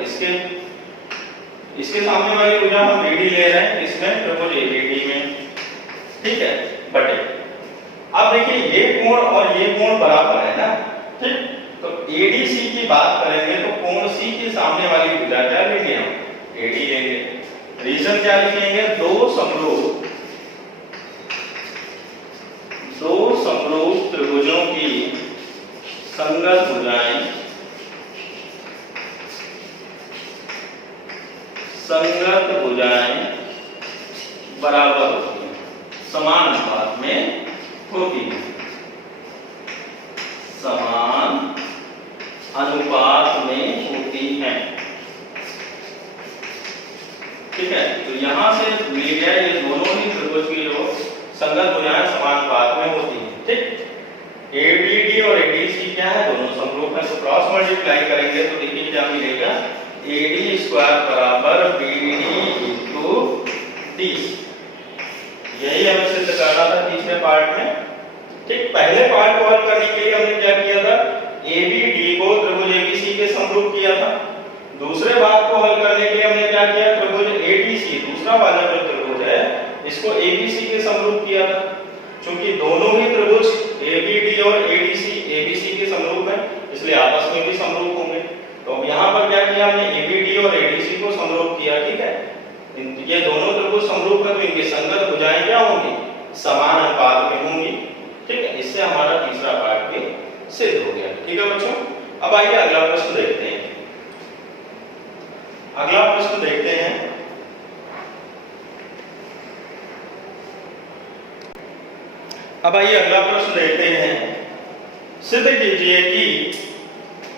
इसके सामने वाली भुजा हम बीडी ले रहे हैं, इसमें त्रिभुज एबीडी में, ठीक है, बटे। अब देखिए ये कोण और ये कोण बराबर है ना, ठीक। तो एडीसी की बात करेंगे तो कोण सी के सामने वाली भुजा क्या लेंगे हम, एडी लेंगे। रीजन क्या लिखेंगे, दो समरूप त्रिभुजों की संगत भुजाएं बराबर होती हैं, समान अनुपात में होती हैं, समान अनुपात में होती हैं, ठीक है। तो यहां से मिल गया ये दोनों ही त्रिभुज की जो संगत भुजाएं समान अनुपात में होती हैं, ठीक। एबीडी और एडीसी क्या है, दोनों समरूप है। तो क्रॉस मल्टीप्लाई करेंगे तो देखिए क्या मिलेगा, एडी स्क्वायर बराबर बीडी इनटू डीसी। यही हमें सिद्ध करना था तीसरे पार्ट में, ठीक। पहले पार्ट को हल करने के लिए हमने क्या किया था, एबीडी को त्रिभुज एबीसी के समरूप किया था। दूसरे भाग को हल करने के लिए हमने क्या किया, त्रिभुज एडीसी दूसरा वाला जो त्रिभुज है इसको एबीसी के समरूप किया था। क्योंकि दोनों ही त्रिभुज एबीडी और एबीसी के समरूप है, इसलिए आपस में भी समरूप होंगे। तो अब यहाँ पर क्या किया हमने, एबीडी और एडीसी को समरूप किया, ठीक है। ये दोनों त्रिभुज समरूप है तो इनकी संगत भुजाएं क्या होंगी, समान अनुपात में होंगी, ठीक है। इससे हमारा तीसरा पार्ट भी सिद्ध हो गया, ठीक है बच्चों। अब आइए अगला प्रश्न देखते हैं। अगला प्रश्न देखते हैं, अब आइए अगला प्रश्न देखते हैं। सिद्ध कीजिए कि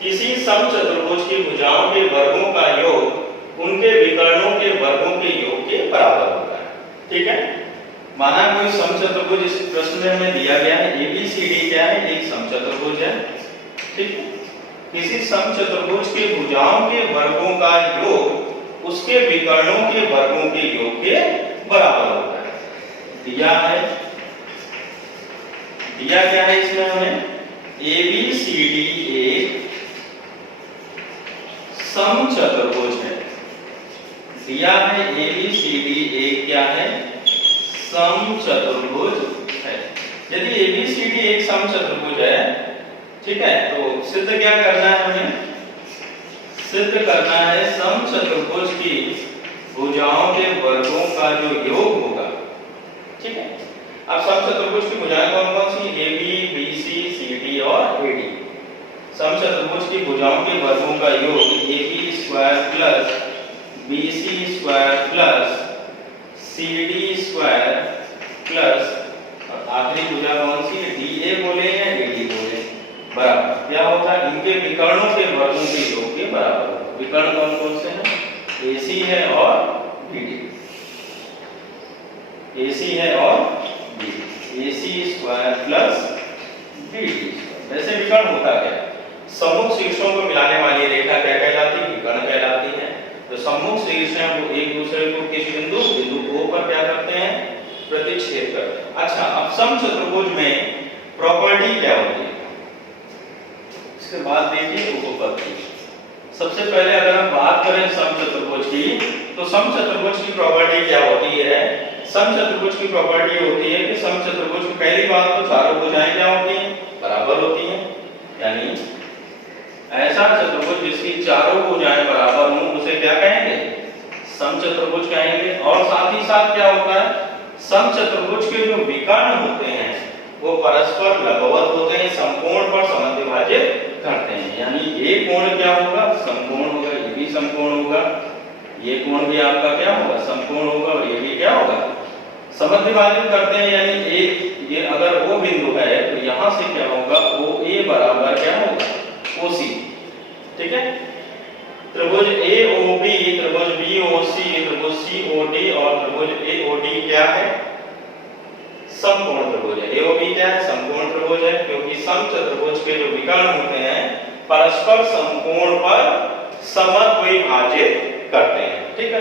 किसी समचतुर्भुज की भुजाओं के वर्गों का योग उनके विकर्णों के वर्गों के योग के बराबर होता है, ठीक है। माना कोई समचतुर्भुज इस प्रश्न में हमें दिया गया है, एबीसीडी क्या है, एक समचतुर्भुज है, ठीक है। किसी समचतुर्भुज की भुजाओं के वर्गों का योग उसके विकर्णों के वर्गों के योग के बराबर होता है। दिया क्या है इसमें हमें, एबीसीडी एक समचतुर्भुज है। दिया है एबीसीडी एक क्या है, समचतुर्भुज है। यदि एबीसीडी एक समचतुर्भुज है, ठीक है, तो सिद्ध क्या करना है हमें, सिद्ध करना है समचतुर्भुज की भुजाओं के वर्गों का जो योग होगा, ठीक है। अब समचतुर्भुज की भुजाएं कौन कौन सी, AB BC CD और AD। समचतुर्भुज की भुजाओं के वर्गों का योग AB square plus BC square plus CD square plus और आखिरी भुजा कौन सी है, DA बोले या AD बोले, बराबर क्या होता है, इनके विकर्णों के वर्गों के योग के बराबर होगा। विकर्ण कौन कौन से हैं, AC है और BD, AC है और BD, AC square plus BD square. वैसे विकर्ण होता क्या है, सम्मुख शीर्षों को मिलाने वाली रेखा क्या कहलाती है, विकर्ण कहलाती है। तो सम्मुख शीर्ष हैं वो एक दूसरे को किस बिंदु O पर क्या करते हैं, प्रतिच्छेद करते हैं। अच्छा, अब समचतुर्भुज में प्रॉपर्टी क्या होती है, इसके बाद देखिए उपपत्ति। सबसे पहले अगर हम बात करें समचतुर्भुज की, तो समचतुर्भुज की प्रॉपर्टी क्या होती है, समचतुर्भुज की प्रॉपर्टी होती है कि समचतुर्भुज की पहली बात तो चारों भुजाएं क्या होती हैं, बराबर होती हैं। यानी ऐसा चतुर्भुज जिसकी चारों भुजाएं बराबर हों उसे क्या कहेंगे, समचतुर्भुज कहेंगे। और साथ ही साथ क्या होता है, समचतुर्भुज के जो विकर्ण होते हैं वो परस्पर लंबवत होते हैं, समकोण पर समद्विभाजित करते हैं। यानी ये कोण क्या होगा, समकोण होगा, ये भी समकोण होगा, ये कोण भी आपका क्या होगा, समकोण होगा, और ये भी क्या होगा, समद्विभाजित करते हैं। यानी एक ये अगर वो बिंदु है तो यहां से क्या होगा, OA बराबर क्या होगा, OC, ठीक है। त्रिभुज AOB, त्रिभुज BOC, त्रिभुज COD और त्रिभुज AOD क्या है, समकोण त्रिभुज है। एओबी क्या है? समकोण त्रिभुज है, क्योंकि समचतुर्भुज के जो विकर्ण होते हैं परस्पर समकोण पर समद्विभाजित करते हैं। ठीक है,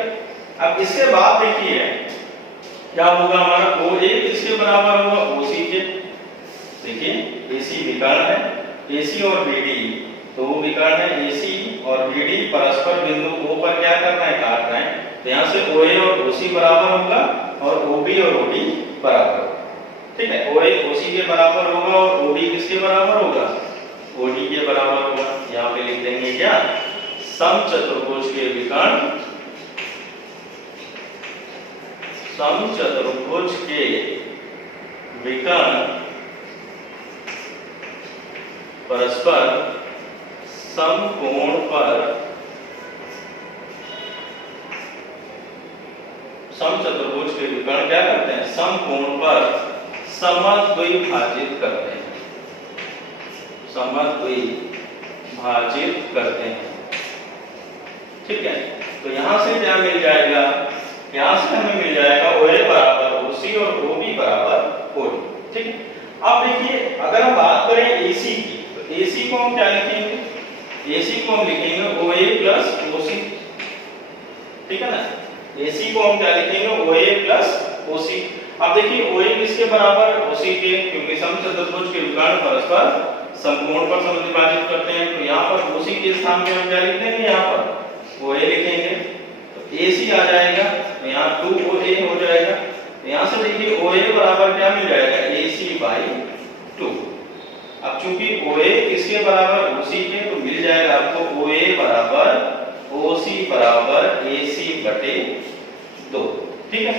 अब इसके बाद देखिए क्या होगा हमारा, OA किसके बराबर होगा? OC के। देखिए AC विकर्ण है, AC और BD तो विकर्ण है, AC और BD परस्पर बिंदु O पर क्या कर रहे हैं? काट रहे हैं। तो यहाँ से OA और OC बराबर होगा और OB और OD बराबर होगा। ठीक है, OA OC के बराबर होगा और OB किसके बराबर होगा? OD के बराबर होगा। यहाँ पे लिख देंगे क्या? समचतुर्भुज के विकर्ण, समचतुर्भुज के विकर्ण परस्पर समकोण पर, समचतुर्भुज के विकर्ण क्या करते हैं? समकोण पर समद्विभाजित करते हैं, समद्विभाजित करते हैं। ठीक है, तो यहां से क्या मिल जाएगा? यहां से हमें मिल जाएगा OA बराबर OC और OB बराबर OD। ठीक है, अब देखिए अगर हम बात करें AC की, तो AC को हम क्या लिखेंगे? AC को हम लिखेंगे OA प्लस OC। ठीक है ना, AC को हम क्या लिखेंगे? OA plus OC। अब देखिए OA किसके बराबर? OC के, क्योंकि समचतुर्भुज के विकर्ण परस्पर समकोण पर समद्विभाजित करते हैं। तो यहाँ पर OC के स्थान में हम क्या लिख देंगे? यहाँ पर OA लिखेंगे, तो AC आ जाएगा, तो यहाँ 2OA हो जाएगा। तो यहाँ से देखिए OA बराबर क्या मिल जाएगा? AC/2। अब चूंकि OA किसके बराबर? OC के, तो मिल जाएगा आपको OA बराबर OC बराबर AC/2। ठीक है,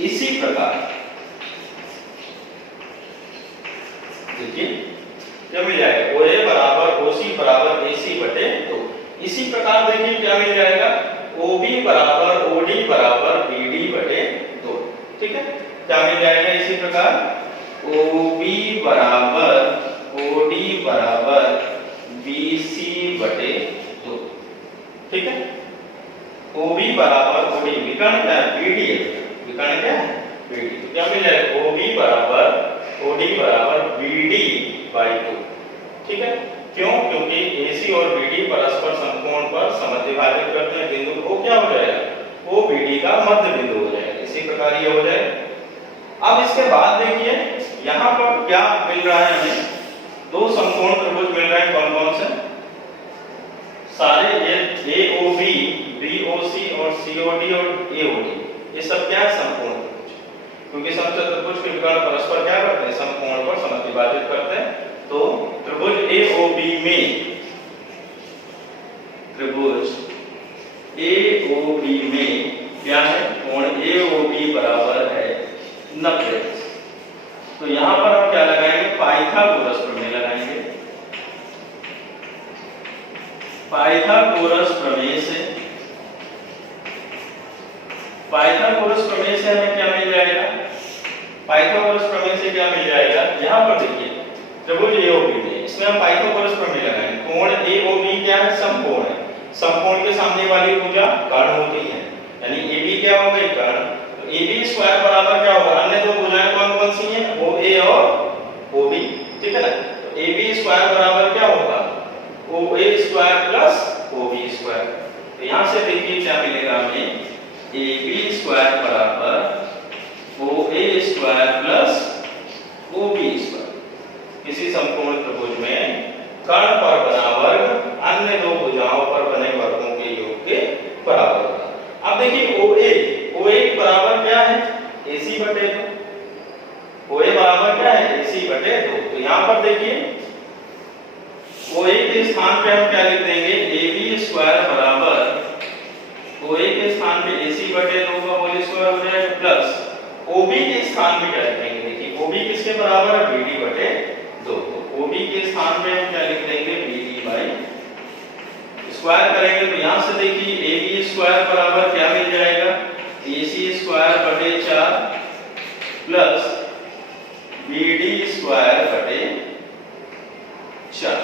इसी प्रकार देखिए क्या मिल जाएगा? OA बराबर OC बराबर AC/2। इसी प्रकार देखिए क्या मिल जाएगा? OB बराबर OD बराबर BD/2। ठीक है, क्या मिल जाएगा? इसी प्रकार OB बराबर OD बराबर BC/2। ठीक है, OB बराबर OD, विकर्ण क्या है? BD है, विकर्ण क्या है? BD। तो क्या मिल जाएगा? OB बराबर OD बराबर BD/2। ठीक है, क्यों? क्योंकि AC और BD परस्पर समकोण पर समद्विभाजित करते हैं। बिंदु O क्या हो जाएगा? O BD का मध्य बिंदु हो जाएगा। इसी प्रकार ये हो जाएगा। अब इसके बाद देखिए यहाँ पर क्या मिल रहा है हमें? दो समकोण त्रिभुज मिल रहे हैं। कौन कौन से? सारे ये AOB, BOC और COD और AOD, ये सब क्या है? समकोण त्रिभुज। क्योंकि समचतुर्भुज के विकर्ण परस्पर क्या करते हैं? समकोण पर समद्विभाजित करते हैं। तो त्रिभुज AOB में, त्रिभुज AOB में क्या है? कोण AOB बराबर है 90। तो यहां पर हम क्या लगाएंगे? पाइथागोरस प्रमेय लगाएंगे। पाइथागोरस प्रमेय से, पाइथागोरस प्रमेय से हमें क्या मिल जाएगा? पाइथागोरस प्रमेय से क्या मिल जाएगा? यहां पर देखिए त्रिभुज AOB में, इसमें हम पाइथागोरस प्रमेय लगाएंगे। कोण AOB क्या है? समकोण है। समकोण के सामने वाली भुजा कर्ण होती है, यानी AB क्या होगा? कर्ण। तो AB² बराबर क्या होगा? अन्य दो भुजाएं कौन कौन सी हैं? OA और OB। ठीक है ना, तो AB² बराबर क्या होगा? OA² plus OB²। तो यहां से देखिए क्या मिलेगा हमें? AB² बराबर OA² प्लस OB²। किसी समकोण त्रिभुज में कर्ण पर बना वर्ग अन्य दो भुजाओं पर बने वर्गों के योग के बराबर होगा। अब देखिए OA बराबर क्या है? AC/2। OA बराबर क्या है? AC/2। तो यहाँ पर देखिए OA के स्थान पे हम क्या लिख देंगे? AB² बराबर OA के स्थान पे AC/2 का होल स्क्वायर हो जाएगा, प्लस OB के स्थान पे क्या लिखेंगे? देखिए OB किसके बराबर है? BD/2। तो OB के स्थान पे हम क्या लिख देंगे? BD/2 करेंगे। तो यहां से देखिए AB² बराबर क्या मिल जाएगा? AC²/4 plus BD²/4।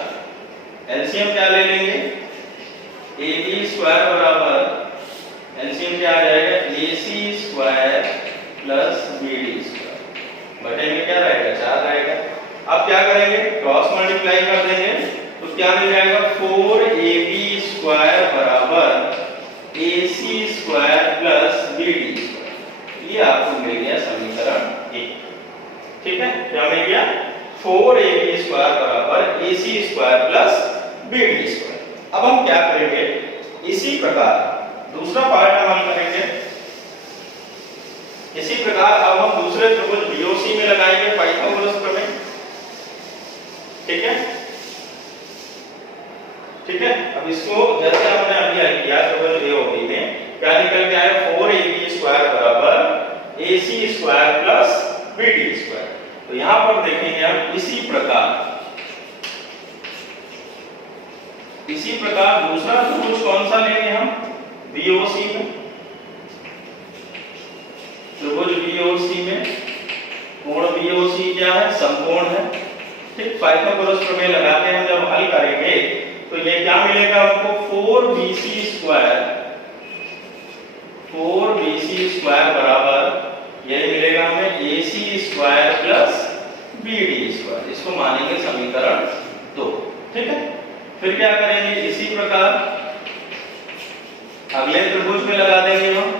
एलसीएम क्या ले लेंगे? AB² बराबर एलसीएम क्या आ जाएगा? AC² प्लस BD² बटे में करेंगे, क्रॉस मल्टीप्लाई कर देंगे तो क्या मिल जाएगा 4ab स्क्वायर बराबर ac square plus bd square. ये आपको मिल गया समीकरण 1। ठीक है, क्या मिल गया 4ab स्क्वायर बराबर ac square plus bd square. अब हम क्या करेंगे, इसी प्रकार दूसरा पार्ट हम हल करेंगे। इसी प्रकार अब हम दूसरे त्रिभुज BOC में लगाएंगे पाइथागोरस प्रमेय। ठीक है, ठीक है। अब इसको जैसे हमने अभी हल किया त्रिभुज AOB में क्या निकल के आया 4ab स्क्वायर बराबर ac square plus bd square. तो यहां पर देखेंगे हम इसी प्रकार दूसरा त्रिभुज कौन सा लेंगे हम BOC में। त्रिभुज BOC में कोण BOC क्या है, समकोण है। ठीक, पाइथागोरस प्रमेय लगा के हम जब हल करेंगे तो ये क्या मिलेगा हमको 4bc स्क्वायर बराबर ये मिलेगा हमें ac square plus bd square. इसको मानेंगे समीकरण 2। ठीक है, फिर क्या करेंगे, इसी प्रकार अगले त्रिभुज में लगा देंगे हम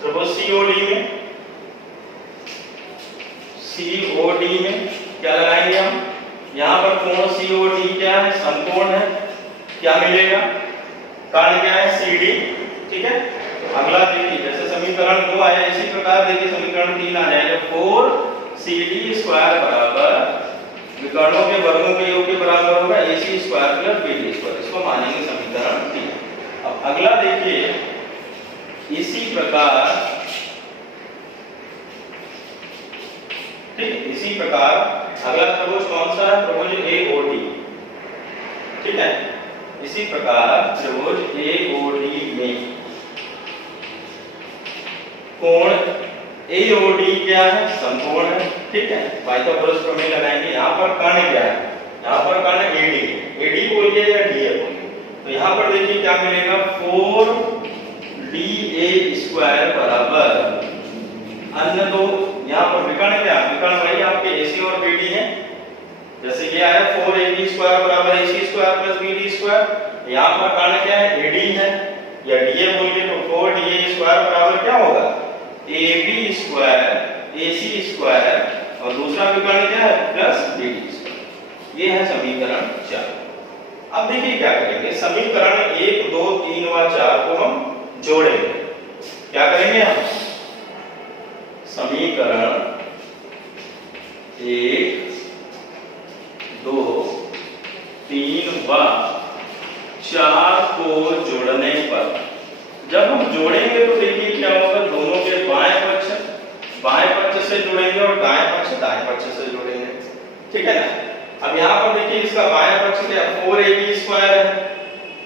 त्रिभुज COD में क्या लगाएंगे हम, यहाँ पर कोण COD क्या है, समकोण है। क्या मिलेगा, कारण क्या है CD। ठीक है, अगला देखिए जैसे समीकरण 2 आया इसी प्रकार देखिए समीकरण 3 आ जाएगा 4CD स्क्वायर बराबर विकर्णों के वर्गों के योग के बराबर होगा AC square plus BD square. इसको मानेंगे समीकरण 3। अब अगला देखिए इसी प्रकार, ठीक, इसी प्रकार अगला त्रिभुज कौन सा है, त्रिभुज AOD। ठीक है, इसी प्रकार त्रिभुज AOD में कोण AOD क्या है, समकोण है। ठीक है, पाइथागोरस प्रमेय लगाएंगे। यहाँ पर कर्ण क्या है, यहाँ पर कर्ण AD बोलिए या DA बोलिए। तो यहाँ पर देखिए क्या मिलेगा 4DA स्क्वायर बराबर अन्य दो, यहाँ पर विकर्ण क्या, विकर्ण वही आपके AC और BD है। जैसे ये आया 4ab स्क्वायर बराबर AC square plus BD square. यहाँ पर कर्ण क्या है, AD है या DA बोलिए तो 4DA स्क्वायर बराबर क्या होगा AB स्क्वायर AC स्क्वायर और दूसरा विकर्ण क्या है प्लस BD स्क्वायर। ये है समीकरण 4। अब देखिए क्या करेंगे, समीकरण 1 2 3 और 4 को हम जोड़ेंगे। क्या करेंगे हम, समीकरण 1 2 3 व 4 को जोड़ने पर जब हम जोड़ेंगे तो देखिए क्या होगा, दोनों के बाएं पक्ष से जोड़ेंगे और दाएं पक्ष से जोड़ेंगे। ठीक है ना। अब यहाँ पर देखिए इसका बाएं पक्ष क्या 4ab स्क्वायर है,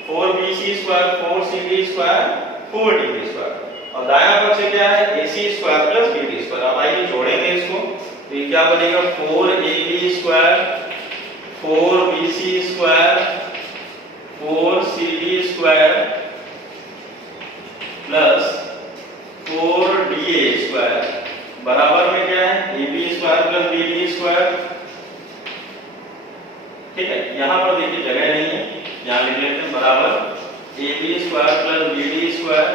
4bc square, 4cd square, 4db square और दायां पक्ष क्या है ac square plus bd square. अब आइए जोड़ेंगे इसको तो ये क्या बनेगा 4ab square, 4bc square, 4cd square plus 4da square बराबर में क्या है ab square plus bd square. ठीक है, यहाँ पर देखिए जगह नहीं है, यहाँ लिख लेते हैं बराबर ab square plus bd square.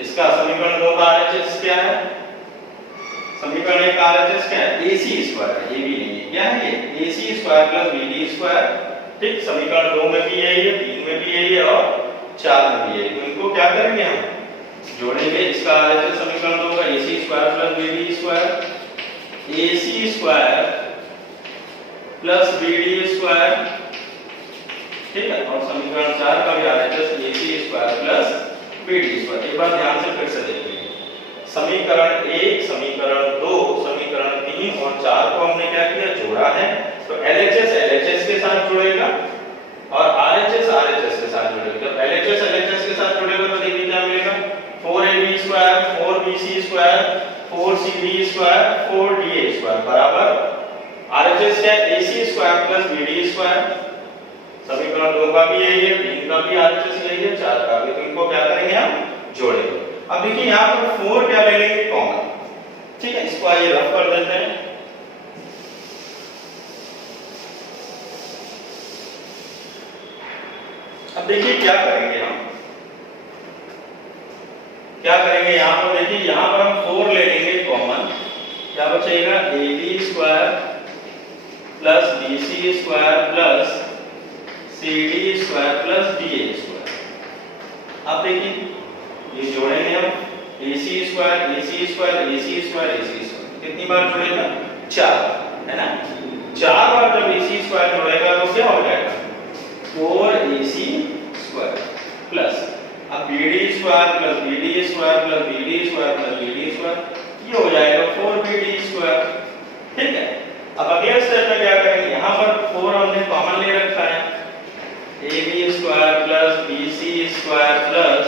इसका समीकरण 2 का RHS क्या है, समीकरण 1 का RHS क्या है ac स्क्वायर, ab नहीं है, क्या है ये ac square plus bd square. ठीक, समीकरण 2 में भी यही है, 3 में भी यही है और 4 में भी यही। तो इनको क्या करेंगे हम जोड़ेंगे। इसका RHS समीकरण 2 का ac square plus bd square, ac square plus bd square. ठीक है, और समीकरण 4 का भी RHS ac square plus bd square. एक बार ध्यान से फिर से देखिए, समीकरण 1 समीकरण 2 समीकरण 3 और 4 को हमने क्या किया जोड़ा है। तो LHS LHS के साथ जुड़ेगा और RHS RHS के साथ जुड़ेगा। जब LHS LHS के साथ जुड़ेगा तो देखिए क्या मिलेगा 4ab square, 4bc square, 4cd square, 4da square बराबर RHS क्या है ac square plus bd square. समीकरण 2 का भी यही है, 3 का भी RHS यही है, 4 का भी। तो इनको क्या करेंगे हम जोड़ेंगे। अब देखिए यहाँ पर 4 क्या ले लेंगे कॉमन। ठीक है, इसको आइए रफ कर देते हैं। देखिए क्या करेंगे हम, क्या करेंगे यहाँ पर, देखिए यहाँ पर हम 4 ले लेंगे कॉमन, क्या बचेगा AB square plus BC square plus CD square plus DA square. अब देखिए ये जोड़ेंगे हम AC square AC square AC square AC square, कितनी बार जुड़ेगा 4, है ना। 4 बार जब AC स्क्वायर जुड़ेगा तो क्या हो जाएगा 4AC स्क्वायर प्लस अब BD square plus BD square plus BD square plus BD square, ये हो जाएगा 4BD स्क्वायर। ठीक है, अब अगले स्टेप में क्या करेंगे, यहाँ पर 4 हमने कॉमन ले रखा है, AB square plus BC square plus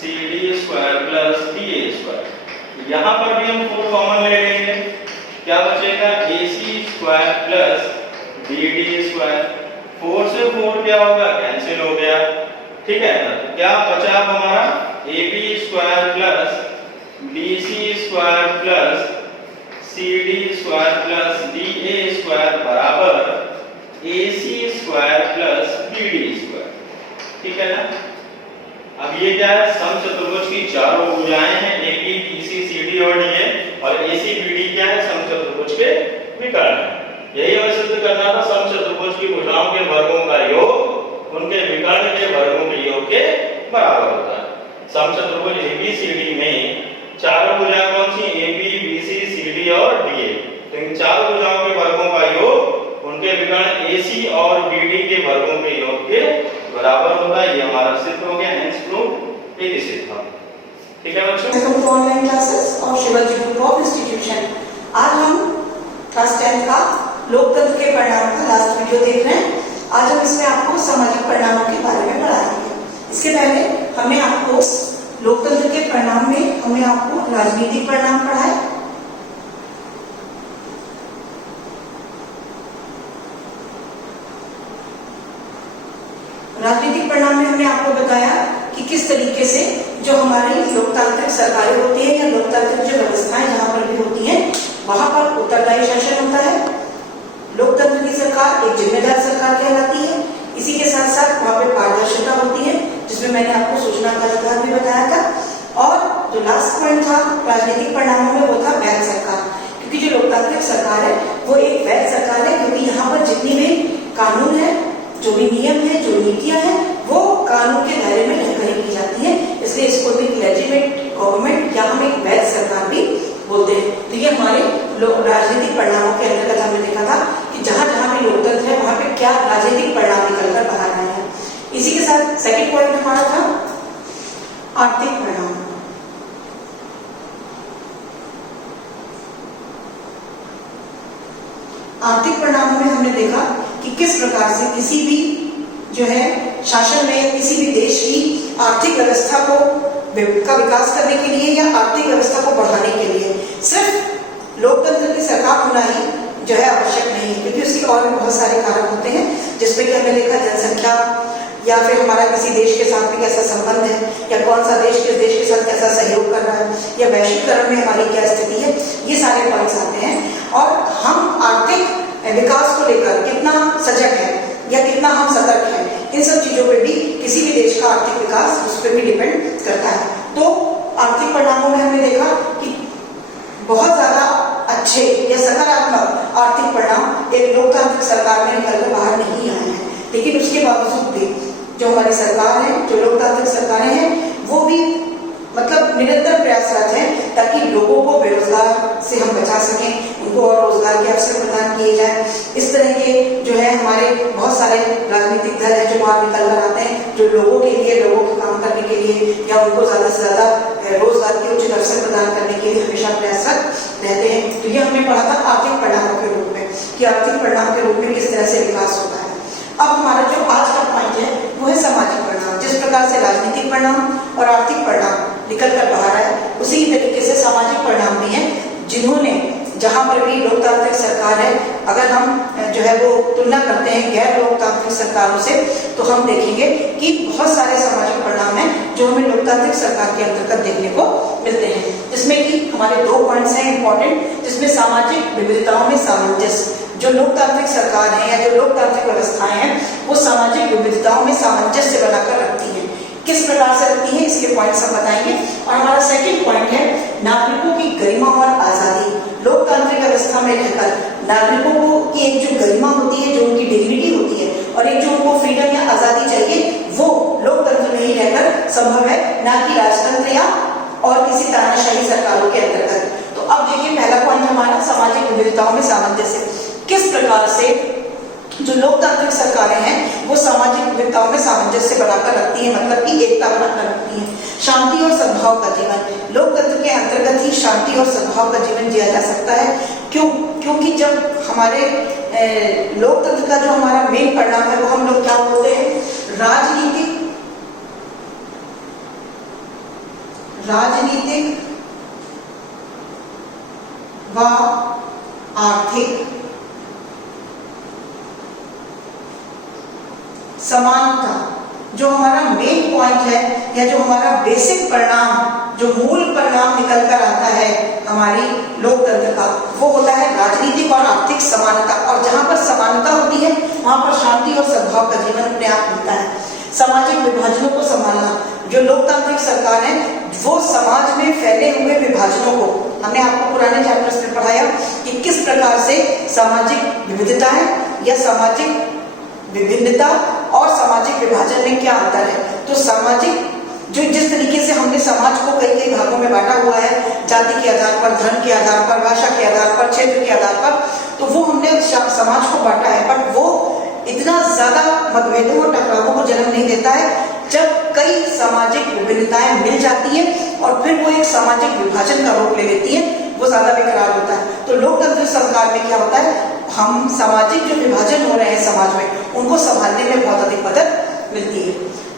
CD square plus DA square. यहाँ पर भी हम 4 कॉमन ले लेंगे, क्या बचेगा AC square plus BD square. 4 से 4 क्या होगा कैंसिल हो गया। ठीक है, क्या बचा अब हमारा AB square plus BC square plus CD square plus DA square बराबर AC square plus BD square. ठीक है ना। अब ये क्या है, समचतुर्भुज की चारों भुजाएं हैं AB BC CD और DA, और AC BD क्या है समचतुर्भुज के विकर्ण है। यही हमें सिद्ध करना था, समचतुर्भुज की भुजाओं के वर्गों का योग उनके विकर्ण के वर्गों के योग के बराबर होता है। समचतुर्भुज ABCD में चारों भुजाएं कौन सी, AB BC CD और DA, तो इन चारों भुजाओं के वर्गों का योग उनके विकर्ण AC और BD के वर्गों के योग के बराबर होता है। ये हमारा सिद्ध हो गया, हेंस प्रूव इट इज सिद्ध। ठीक है बच्चों, welcome to online classes of Shivaji group of institution. आज हम क्लास 10 का लोकतंत्र के परिणाम का लास्ट वीडियो देख रहे हैं। आज हम इसमें आपको सामाजिक परिणामों के बारे में पढ़ाएंगे। इसके पहले हमने आपको लोकतंत्र के परिणाम में हमने आपको राजनीतिक परिणाम पढ़ाए, राजनीतिक परिणाम में हमने आपको बताया कि किस तरीके से जो हमारी लोकतांत्रिक सरकारें होती है या लोकतांत्रिक जो व्यवस्थाएं जहां पर भी होती हैं वहां पर उत्तरदायी शासन होता है। लोकतंत्र की सरकार एक जिम्मेदार सरकार कहलाती है। इसी के साथ साथ वहां पर पारदर्शिता होती है, जिसमें मैंने आपको सूचना का अधिकार भी बताया था। और जो लास्ट पॉइंट था राजनीतिक परिणामों में वो था वैध सरकार, क्योंकि जो लोकतांत्रिक सरकार है वो एक वैध सरकार है, क्योंकि यहाँ पर जितनी भी कानून है, जो भी नियम है, जो नीतियां हैं, वो कानून के दायरे में रहकर की जाती है। इसलिए इसको भी लेजिटिमेट गवर्नमेंट या हम एक वैध सरकार भी बोलते हैं। तो ये हमारे राजनीतिक परिणामों के अंतर्गत हमने देखा था कि जहां जहां भी लोकतंत्र है वहां पे क्या राजनीतिक परिणाम निकलकर बाहर आए हैं। इसी के साथ सेकंड पॉइंट हमारा था आर्थिक परिणाम। आर्थिक परिणामों में हमने देखा कि किस प्रकार से किसी भी जो है शासन में किसी भी देश की आर्थिक व्यवस्था को का विकास करने के लिए या आर्थिक व्यवस्था को बढ़ाने के लिए सिर्फ लोकतंत्र की सरकार होना ही जो है आवश्यक नहीं है, क्योंकि उसके और भी बहुत सारे कारक होते हैं, जिसमें कि हमने देखा जनसंख्या या फिर हमारा किसी देश के साथ भी कैसा संबंध है, या कौन सा देश किस देश के साथ कैसा सहयोग कर रहा है, या वैश्वीकरण में हमारी क्या स्थिति है, ये सारे पॉइंट्स आते हैं। और हम आर्थिक विकास को लेकर कितना सजग है या कितना हम सतर्क हैं, इन सब चीजों पे भी किसी भी देश का आर्थिक विकास उस पर भी डिपेंड करता है। तो आर्थिक परिणामों में हमने देखा कि बहुत ज्यादा अच्छे या सकारात्मक आर्थिक परिणाम एक लोकतांत्रिक सरकार में निकलकर बाहर नहीं आए हैं, लेकिन उसके बावजूद भी जो हमारी सरकार है, जो लोकतांत्रिक सरकारें हैं, वो भी मतलब निरंतर प्रयासरत हैं ताकि लोगों को बेरोजगार से हम बचा सकें, उनको और रोजगार के अवसर प्रदान किए जाए। इस तरह के जो है हमारे बहुत सारे राजनीतिक दल हैं जो बाहर निकल कर आते हैं, जो लोगों के लिए, लोगों के काम करने के लिए या उनको ज्यादा से ज्यादा रोजगार के उचित अवसर प्रदान करने के लिए हमेशा प्रयासरत रहते हैं। तो ये हमने पढ़ा था आर्थिक परिणामों के रूप में कि आर्थिक परिणाम के रूप में किस तरह से विकास होता है। अब हमारा जो आज का पॉइंट है वो है सामाजिक परिणाम। जिस प्रकार से राजनीतिक परिणाम और आर्थिक परिणाम निकल कर बाहर आए, उसी तरीके से सामाजिक परिणाम भी हैं, जिन्होंने जहां पर भी लोकतांत्रिक सरकार है, अगर हम जो है वो तुलना करते हैं गैर लोकतांत्रिक सरकारों से, तो हम देखेंगे कि बहुत सारे सामाजिक परिणाम हैं जो हमें लोकतांत्रिक सरकार के अंतर्गत देखने को मिलते हैं, जिसमें कि हमारे 2 पॉइंट्स हैं इंपॉर्टेंट, जिसमें सामाजिक विविधताओं में सामंजस्य। जो लोकतांत्रिक सरकार है या जो लोकतांत्रिक व्यवस्थाएं हैं वो सामाजिक विविधताओं में सामंजस्य बनाकर रखती हैं। किस प्रकार से रखती है इसके पॉइंट्स हम बताएंगे। और हमारा सेकंड पॉइंट है नागरिकों की गरिमा और आजादी। लोकतांत्रिक व्यवस्था में रहकर नागरिकों को की एक जो गरिमा होती है, जो उनकी डिग्निटी होती है और एक जो उनको फ्रीडम या आजादी चाहिए, वो लोकतंत्र में ही रहकर संभव है, ना कि राजतंत्र या और किसी तानाशाही सरकारों के अंतर्गत। तो अब देखिए पहला पॉइंट हमारा सामाजिक विविधताओं में सामंजस्य। किस प्रकार से जो लोकतांत्रिक सरकारें हैं वो सामाजिक विविधताओं में सामंजस्य बनाकर रखती हैं, मतलब कि एकता बनाकर रखती हैं। शांति और सद्भाव का जीवन। लोकतंत्र के अंतर्गत ही शांति और सद्भाव का जीवन जिया जा सकता है। क्यों? क्योंकि जब हमारे लोकतंत्र का जो हमारा मेन परिणाम है वो हम लोग क्या बोलते हैं, राजनीतिक व आर्थिक समानता। जो हमारा मेन पॉइंट है या जो हमारा बेसिक परिणाम, जो मूल परिणाम निकल कर आता है हमारी लोकतंत्र का, वो होता है राजनीतिक और आर्थिक समानता। और जहां पर समानता होती है वहां पर शांति और सद्भाव का जीवन अपने आप मिलता है। सामाजिक विभाजनों को संभालना। जो लोकतांत्रिक सरकार है वो समाज में फैले हुए विभाजनों को, हमने आपको पुराने चैप्टर्स में पढ़ाया कि किस प्रकार से सामाजिक विविधताएं या सामाजिक विभिन्नता और सामाजिक विभाजन में क्या अंतर है। तो सामाजिक जो जिस तरीके से हमने समाज को कई कई भागों में बांटा हुआ है, जाति के आधार पर, धर्म के आधार पर, भाषा के आधार पर, क्षेत्र के आधार पर, तो वो हमने समाज को बांटा है, बट वो इतना ज्यादा मतभेदों और टकरावों को जन्म नहीं देता है जब कई सामाजिक विभिन्नताएं मिल जाती है और फिर वो एक सामाजिक विभाजन का रूप ले लेती है, वो ज्यादा बेकरार होता है। तो लोकतंत्र सरकार में क्या होता है, हम सामाजिक जो विभाजन हो रहे हैं समाज में उनको संभालने में बहुत अधिक मदद मिलती है।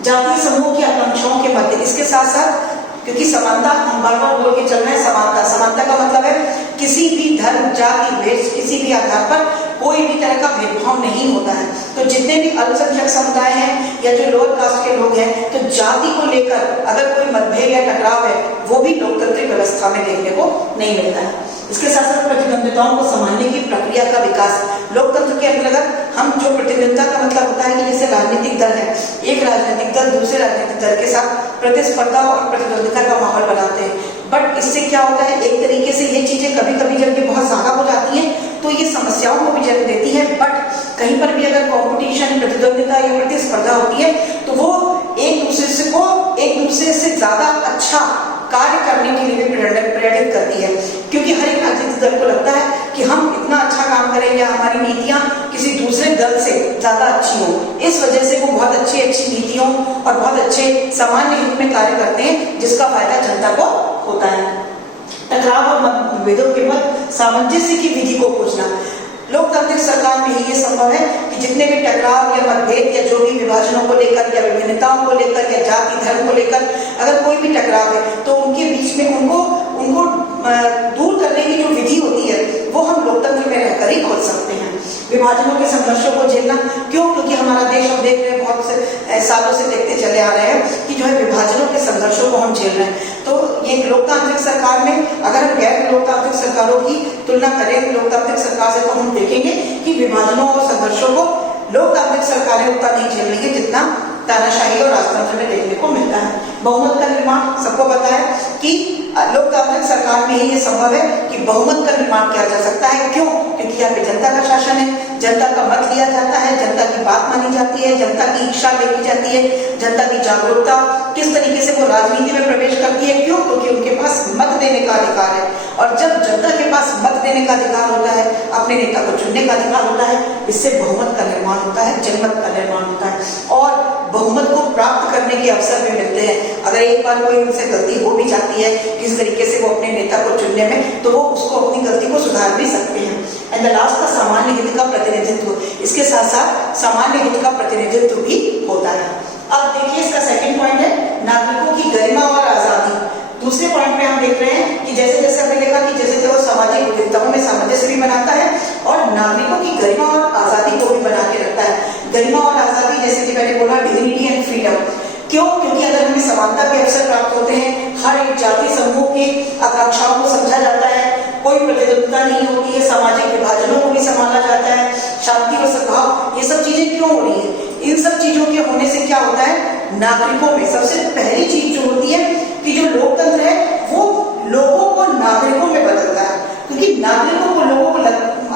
जातीय समूह की आकांक्षाओं के मध्य, इसके साथ साथ क्योंकि समानता हम बार बार बोल के चल रहे हैं, समानता का मतलब है किसी भी धर्म, जाति, भेष, किसी भी आधार पर कोई भी तरह का भेदभाव नहीं होता है। तो जितने भी अल्पसंख्यक समुदाय हैं या जो लोअर कास्ट के लोग हैं, तो जाति को लेकर अगर कोई मतभेद या टकराव है वो भी लोकतांत्रिक व्यवस्था में देखने को नहीं मिलता है। इसके साथ साथ प्रतिद्वंदिताओं को संभालने की प्रक्रिया का विकास। लोकतंत्र के अंतर्गत हम जो प्रतिद्वंदिता का मतलब होता है कि जैसे राजनीतिक दल है, एक राजनीतिक दल दूसरे राजनीतिक दल के साथ प्रतिस्पर्धा और प्रतिद्वंदिता का माहौल बनाते हैं। बट इससे क्या होता है, एक तरीके से ये चीजें कभी कभी जब ये बहुत ज्यादा हो जाती है तो ये समस्याओं को भी जन्म देती है। बट कहीं पर भी अगर कंपटीशन, प्रतिद्वंदिता या प्रतिस्पर्धा होती है तो वो एक दूसरे से ज्यादा अच्छा कार्य करने के लिए भी प्रेरित करती है, क्योंकि हर एक राजनीतिक दल को लगता है कि हम इतना अच्छा काम करेंगे, हमारी नीतियां किसी दूसरे दल से ज्यादा अच्छी हो। इस वजह से वो बहुत अच्छी नीतियों और बहुत अच्छे सामान्य हित में कार्य करते हैं, जिसका फायदा जनता को होता है। टकराव और मतभेदों के मध्य सामंजस्य की विधि को खोजना। लोकतांत्रिक सरकार में ही ये संभव है कि जितने भी टकराव या मतभेद या जो भी विभाजनों को लेकर या विभिन्नताओं को लेकर या जाति धर्म को लेकर अगर कोई भी टकराव है तो उनके बीच में उनको दूर करने की जो विधि होती है वो हम लोकतंत्र में रहकर ही खोज सकते हैं। विभाजनों के संघर्षों को झेलना। क्यों? क्योंकि हमारा देश हम देख रहे हैं, बहुत से सालों से देखते चले आ रहे हैं कि जो है विभाजनों के संघर्षों को हम झेल रहे हैं। तो ये लोकतांत्रिक सरकार में अगर हम गैर लोकतांत्रिक सरकारों की तुलना करें लोकतांत्रिक सरकार से, तो हम देखेंगे कि विभाजनों और संघर्षों को लोकतांत्रिक सरकारें उतना नहीं झेल रही है जितना तानाशाही और राजतंत्र में देखने को मिलता है। बहुमत का निर्माण, सबको पता है कि लोकतांत्रिक सरकार में ही ये संभव है कि बहुमत का निर्माण किया जा सकता है। क्यों? क्योंकि यहाँ पे जनता का शासन है, जनता का मत लिया जाता है, जनता की बात मानी जाती है, जनता की इच्छा देखी जाती है, जनता की जागरूकता किस तरीके से वो राजनीति में प्रवेश करती है। क्यों? क्योंकि उनके पास मत देने का अधिकार है, और जब जनता के पास मत देने का अधिकार होता है, अपने नेता को चुनने का अधिकार होता है, इससे बहुमत का निर्माण होता है, जनमत का निर्माण होता है, और बहुमत को प्राप्त करने के अवसर भी मिलते हैं। अगर एक बार कोई उनसे गलती हो भी जाती है किस तरीके से वो अपने नेता को चुनने में, तो वो उसको अपनी गलती को सुधार भी सकते हैं। एंड द लास्ट का सामान्य हित का प्रतिनिधित्व। इसके साथ साथ सामान्य हित का प्रतिनिधित्व भी होता है। अब देखिए इसका सेकंड पॉइंट है नागरिकों की गरिमा और आजादी। दूसरे पॉइंट में हम देख रहे हैं कि जैसे जैसे हमने देखा कि जैसे वो सामाजिक विविधताओं में सामंजस्य भी बनाता है और नागरिकों की गरिमा और आजादी को भी बना के रखता है। गरिमा और आजादी, जैसे कि मैंने बोला, डिग्निटी एंड फ्रीडम। क्यों? क्योंकि अगर हमें समानता के अवसर प्राप्त होते हैं, हर एक जाति समूह की आकांक्षाओं को समझा जाता है, कोई प्रतिद्वंदिता नहीं होती है, सामाजिक विभाजनों को भी क्यों हो रही है? इन सब चीजों के होने से क्या होता है, नागरिकों में सबसे पहली चीज जो होती है कि जो लोकतंत्र है वो लोगों को नागरिकों में बदलता है, क्योंकि नागरिकों को लोगों को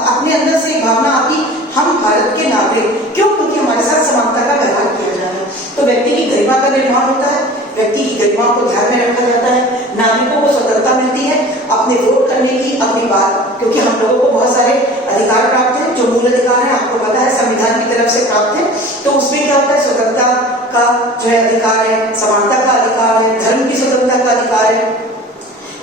अपने अंदर से एक भावना आती, हम भारत के नागरिक क्यों, क्योंकि हमारे साथ समानता का व्यवहार किया जा रहा है। तो व्यक्ति की गरिमा का निर्माण होता है, व्यक्ति की गरिमा को ध्यान में रखा जाता है, नागरिकों को स्वतंत्रता मिलती है अपने वोट करने की, अपनी बात, क्योंकि हम लोगों को बहुत सारे अधिकार प्राप्त है, जो मूल अधिकार है आपको पता है संविधान की तरफ से प्राप्त है। तो उसमें क्या होता है, स्वतंत्रता का जो है अधिकार है, समानता का अधिकार है, धर्म की स्वतंत्रता का अधिकार है।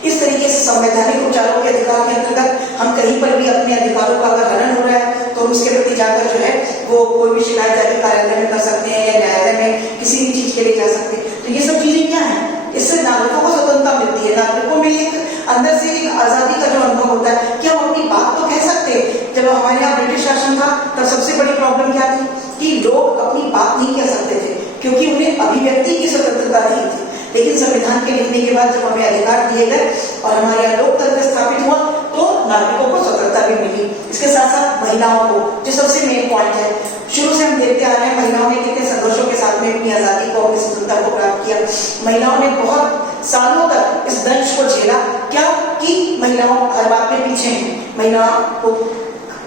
इस तरीके से संवैधानिक उपचारों के अधिकार के अंतर्गत हम कहीं पर भी अपने अधिकारों का अगर हनन हो रहा है तो हम उसके प्रति जाकर जो है वो कोई भी शिकायत जाके कार्यालय में कर सकते हैं या न्यायालय में किसी भी चीज के लिए जा सकते हैं। तो ये सब चीजें क्या है, इससे नागरिकों को स्वतंत्रता मिलती है, नागरिकों में एक अंदर से एक आजादी का जो अनुभव होता है कि हम अपनी बात तो कह सकते हैं। जब हमारे यहाँ ब्रिटिश शासन था तब सबसे बड़ी प्रॉब्लम क्या थी कि लोग अपनी बात नहीं कह सकते थे, क्योंकि उन्हें अभिव्यक्ति की स्वतंत्रता नहीं थी। लेकिन संविधान के लिखने के बाद जब हमें अधिकार दिए गए और हमारे यहाँ लोकतंत्र स्थापित हुआ तो नागरिकों को स्वतंत्रता भी मिली। इसके साथ साथ महिलाओं को, जो सबसे मेन पॉइंट है, शुरू से हम देखते आ रहे हैं महिलाओं ने कितने संघर्षों के साथ में अपनी आजादी को, अपनी स्वतंत्रता को प्राप्त किया। महिलाओं ने बहुत सालों तक इस दंश को झेला, क्या कि महिलाओं हर बात में पीछे हैं, महिलाओं को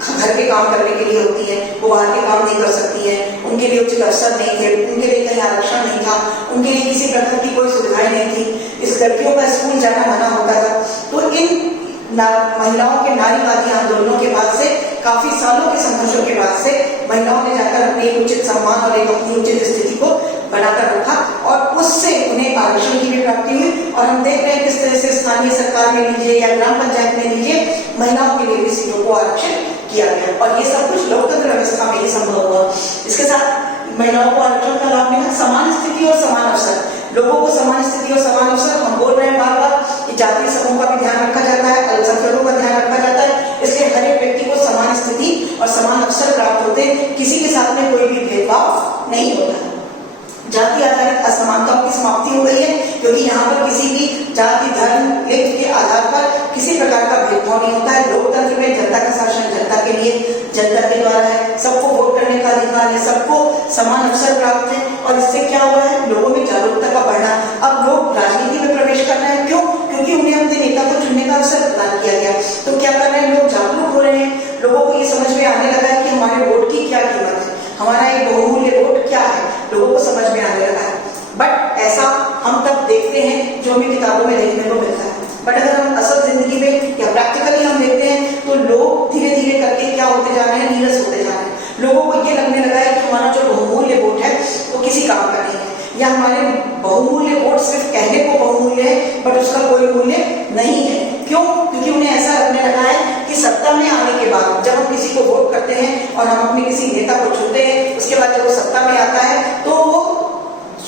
घर के काम करने के लिए होती है, वो बाहर के काम नहीं कर सकती है, उनके लिए उचित अवसर नहीं थे, उनके लिए कहीं आरक्षण नहीं था, उनके लिए किसी प्रकार की कोई सुविधाएं नहीं थी, इस लड़कियों का स्कूल जाना मना होता था। तो इन महिलाओं के नारीवादी आंदोलनों के बाद से, काफी सालों के संघर्षों के बाद से महिलाओं ने जाकर अपनी उचित सम्मान और एक अपनी उचित स्थिति को बनाकर रखा और उससे उन्हें आरक्षण की भी प्राप्ति हुई। और हम देख रहे हैं किस तरह से स्थानीय सरकार में लीजिए या ग्राम पंचायत में लीजिए, महिलाओं के लिए भी सीटों को आरक्षण किया गया और ये सब कुछ लोकतंत्र व्यवस्था में ही संभव हुआ। इसके साथ महिलाओं को आरक्षण का लाभ मिला, समान स्थिति और समान अवसर, लोगों को समान स्थिति और समान अवसर। हम बोल रहे हैं बार बार कि जातीय समूह का भी ध्यान रखा जाता है, अल्पसंख्यकों का ध्यान रखा जाता है, इसलिए हर एक व्यक्ति को समान स्थिति और समान अवसर प्राप्त होते, किसी के साथ में कोई भी भेदभाव नहीं होता। जाति आधारित असमानताओं की समाप्ति हो गई है, क्योंकि यहाँ पर किसी भी जाति, धर्म, लिंग के आधार पर किसी प्रकार का भेदभाव नहीं होता है। लोकतंत्र में जनता का शासन जनता के लिए, जनता के द्वारा है, सबको वोट करने का अधिकार है, सबको समान अवसर प्राप्त है। और इससे क्या हुआ है, लोगों में जागरूकता का बढ़ना। अब लोग राजनीति में प्रवेश कर रहे हैं, क्यों? क्योंकि उन्हें अपने नेता को चुनने का अवसर प्रदान किया गया। तो क्या कर रहे हैं, लोग जागरूक हो रहे हैं, लोगों को ये समझ में आने लगा है कि हमारे वोट की क्या कीमत है, हमारा एक बहुमूल्य वोट क्या है, लोगों को समझ में आने लगा है। बट ऐसा हम तब देखते हैं जो हमें किताबों में देखने को मिलता है, बट अगर हम असल जिंदगी में या प्रैक्टिकली हम देखते हैं तो लोग धीरे धीरे करके क्या होते जा रहे हैं, नीरस होते जा रहे हैं। लोगों को ये लगने लगा है कि हमारा जो बहुमूल्य वोट है वो किसी काम का नहीं है, या हमारे बहुमूल्य वोट सिर्फ कहने को बहुमूल्य है बट उसका कोई मूल्य नहीं है। क्यों? क्योंकि उन्हें ऐसा लगने लगा है कि सत्ता में आने के बाद जब हम किसी को वोट करते हैं और हम अपने किसी नेता को चुनते हैं, उसके बाद जब वो सत्ता में आता है तो वो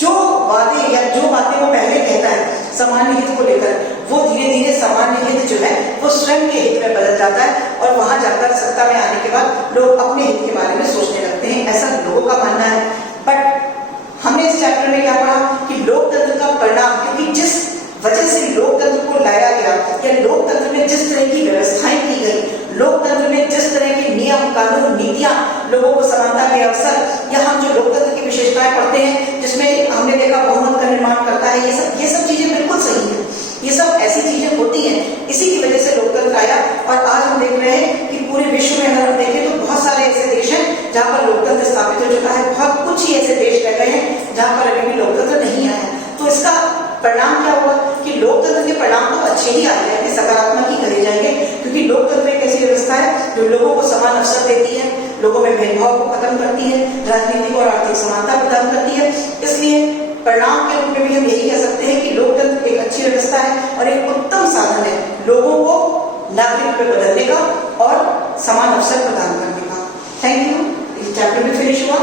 जो वादे या जो बातें वो पहले कहता है सामान्य हित को लेकर, वो धीरे धीरे सामान्य हित जो है वो स्वयं के हित में बदल जाता है और वहां जाकर सत्ता में आने के बाद लोग अपने हित के बारे में सोचने लगते हैं, ऐसा लोगों का मानना है। बट हमने इस चैप्टर में क्या पढ़ा कि लोकतंत्र का परिणाम, क्योंकि जिस वजह से लोकतंत्र को लाया गया या लोकतंत्र में जिस तरह की व्यवस्थाएं की गई, लोकतंत्र में जिस तरह के नियम, कानून, नीतियां, लोगों को समानता के अवसर, या हम जो लोकतंत्र की विशेषताएं पढ़ते हैं जिसमें हमने देखा बहुमत का निर्माण करता है, ये सब चीजें बिल्कुल सही है, ये सब ऐसी चीजें होती हैं, इसी की वजह से लोकतंत्र आया। और आज हम देख रहे हैं कि पूरे विश्व में अगर हम देखें तो बहुत सारे ऐसे देश हैं जहाँ पर लोकतंत्र स्थापित हो चुका है, बहुत कुछ ही ऐसे देश रह गए हैं जहाँ पर अभी भी लोकतंत्र नहीं आया। तो इसका परिणाम क्या हुआ कि लोकतंत्र के परिणाम तो अच्छे ही आए हैं, सकारात्मक ही कहे जाएंगे, क्योंकि लोकतंत्र एक ऐसी व्यवस्था है जो लोगों को समान अवसर देती है, लोगों में भेदभाव को खत्म करती है, राजनीतिक और आर्थिक समानता प्रदान करती है। इसलिए परिणाम के रूप में भी हम यही कह सकते हैं कि लोकतंत्र एक अच्छी व्यवस्था है और एक उत्तम साधन है लोगों को नागरिक में बदलने का और समान अवसर प्रदान करने का। Thank you. इस चैप्टर में फिनिश हुआ।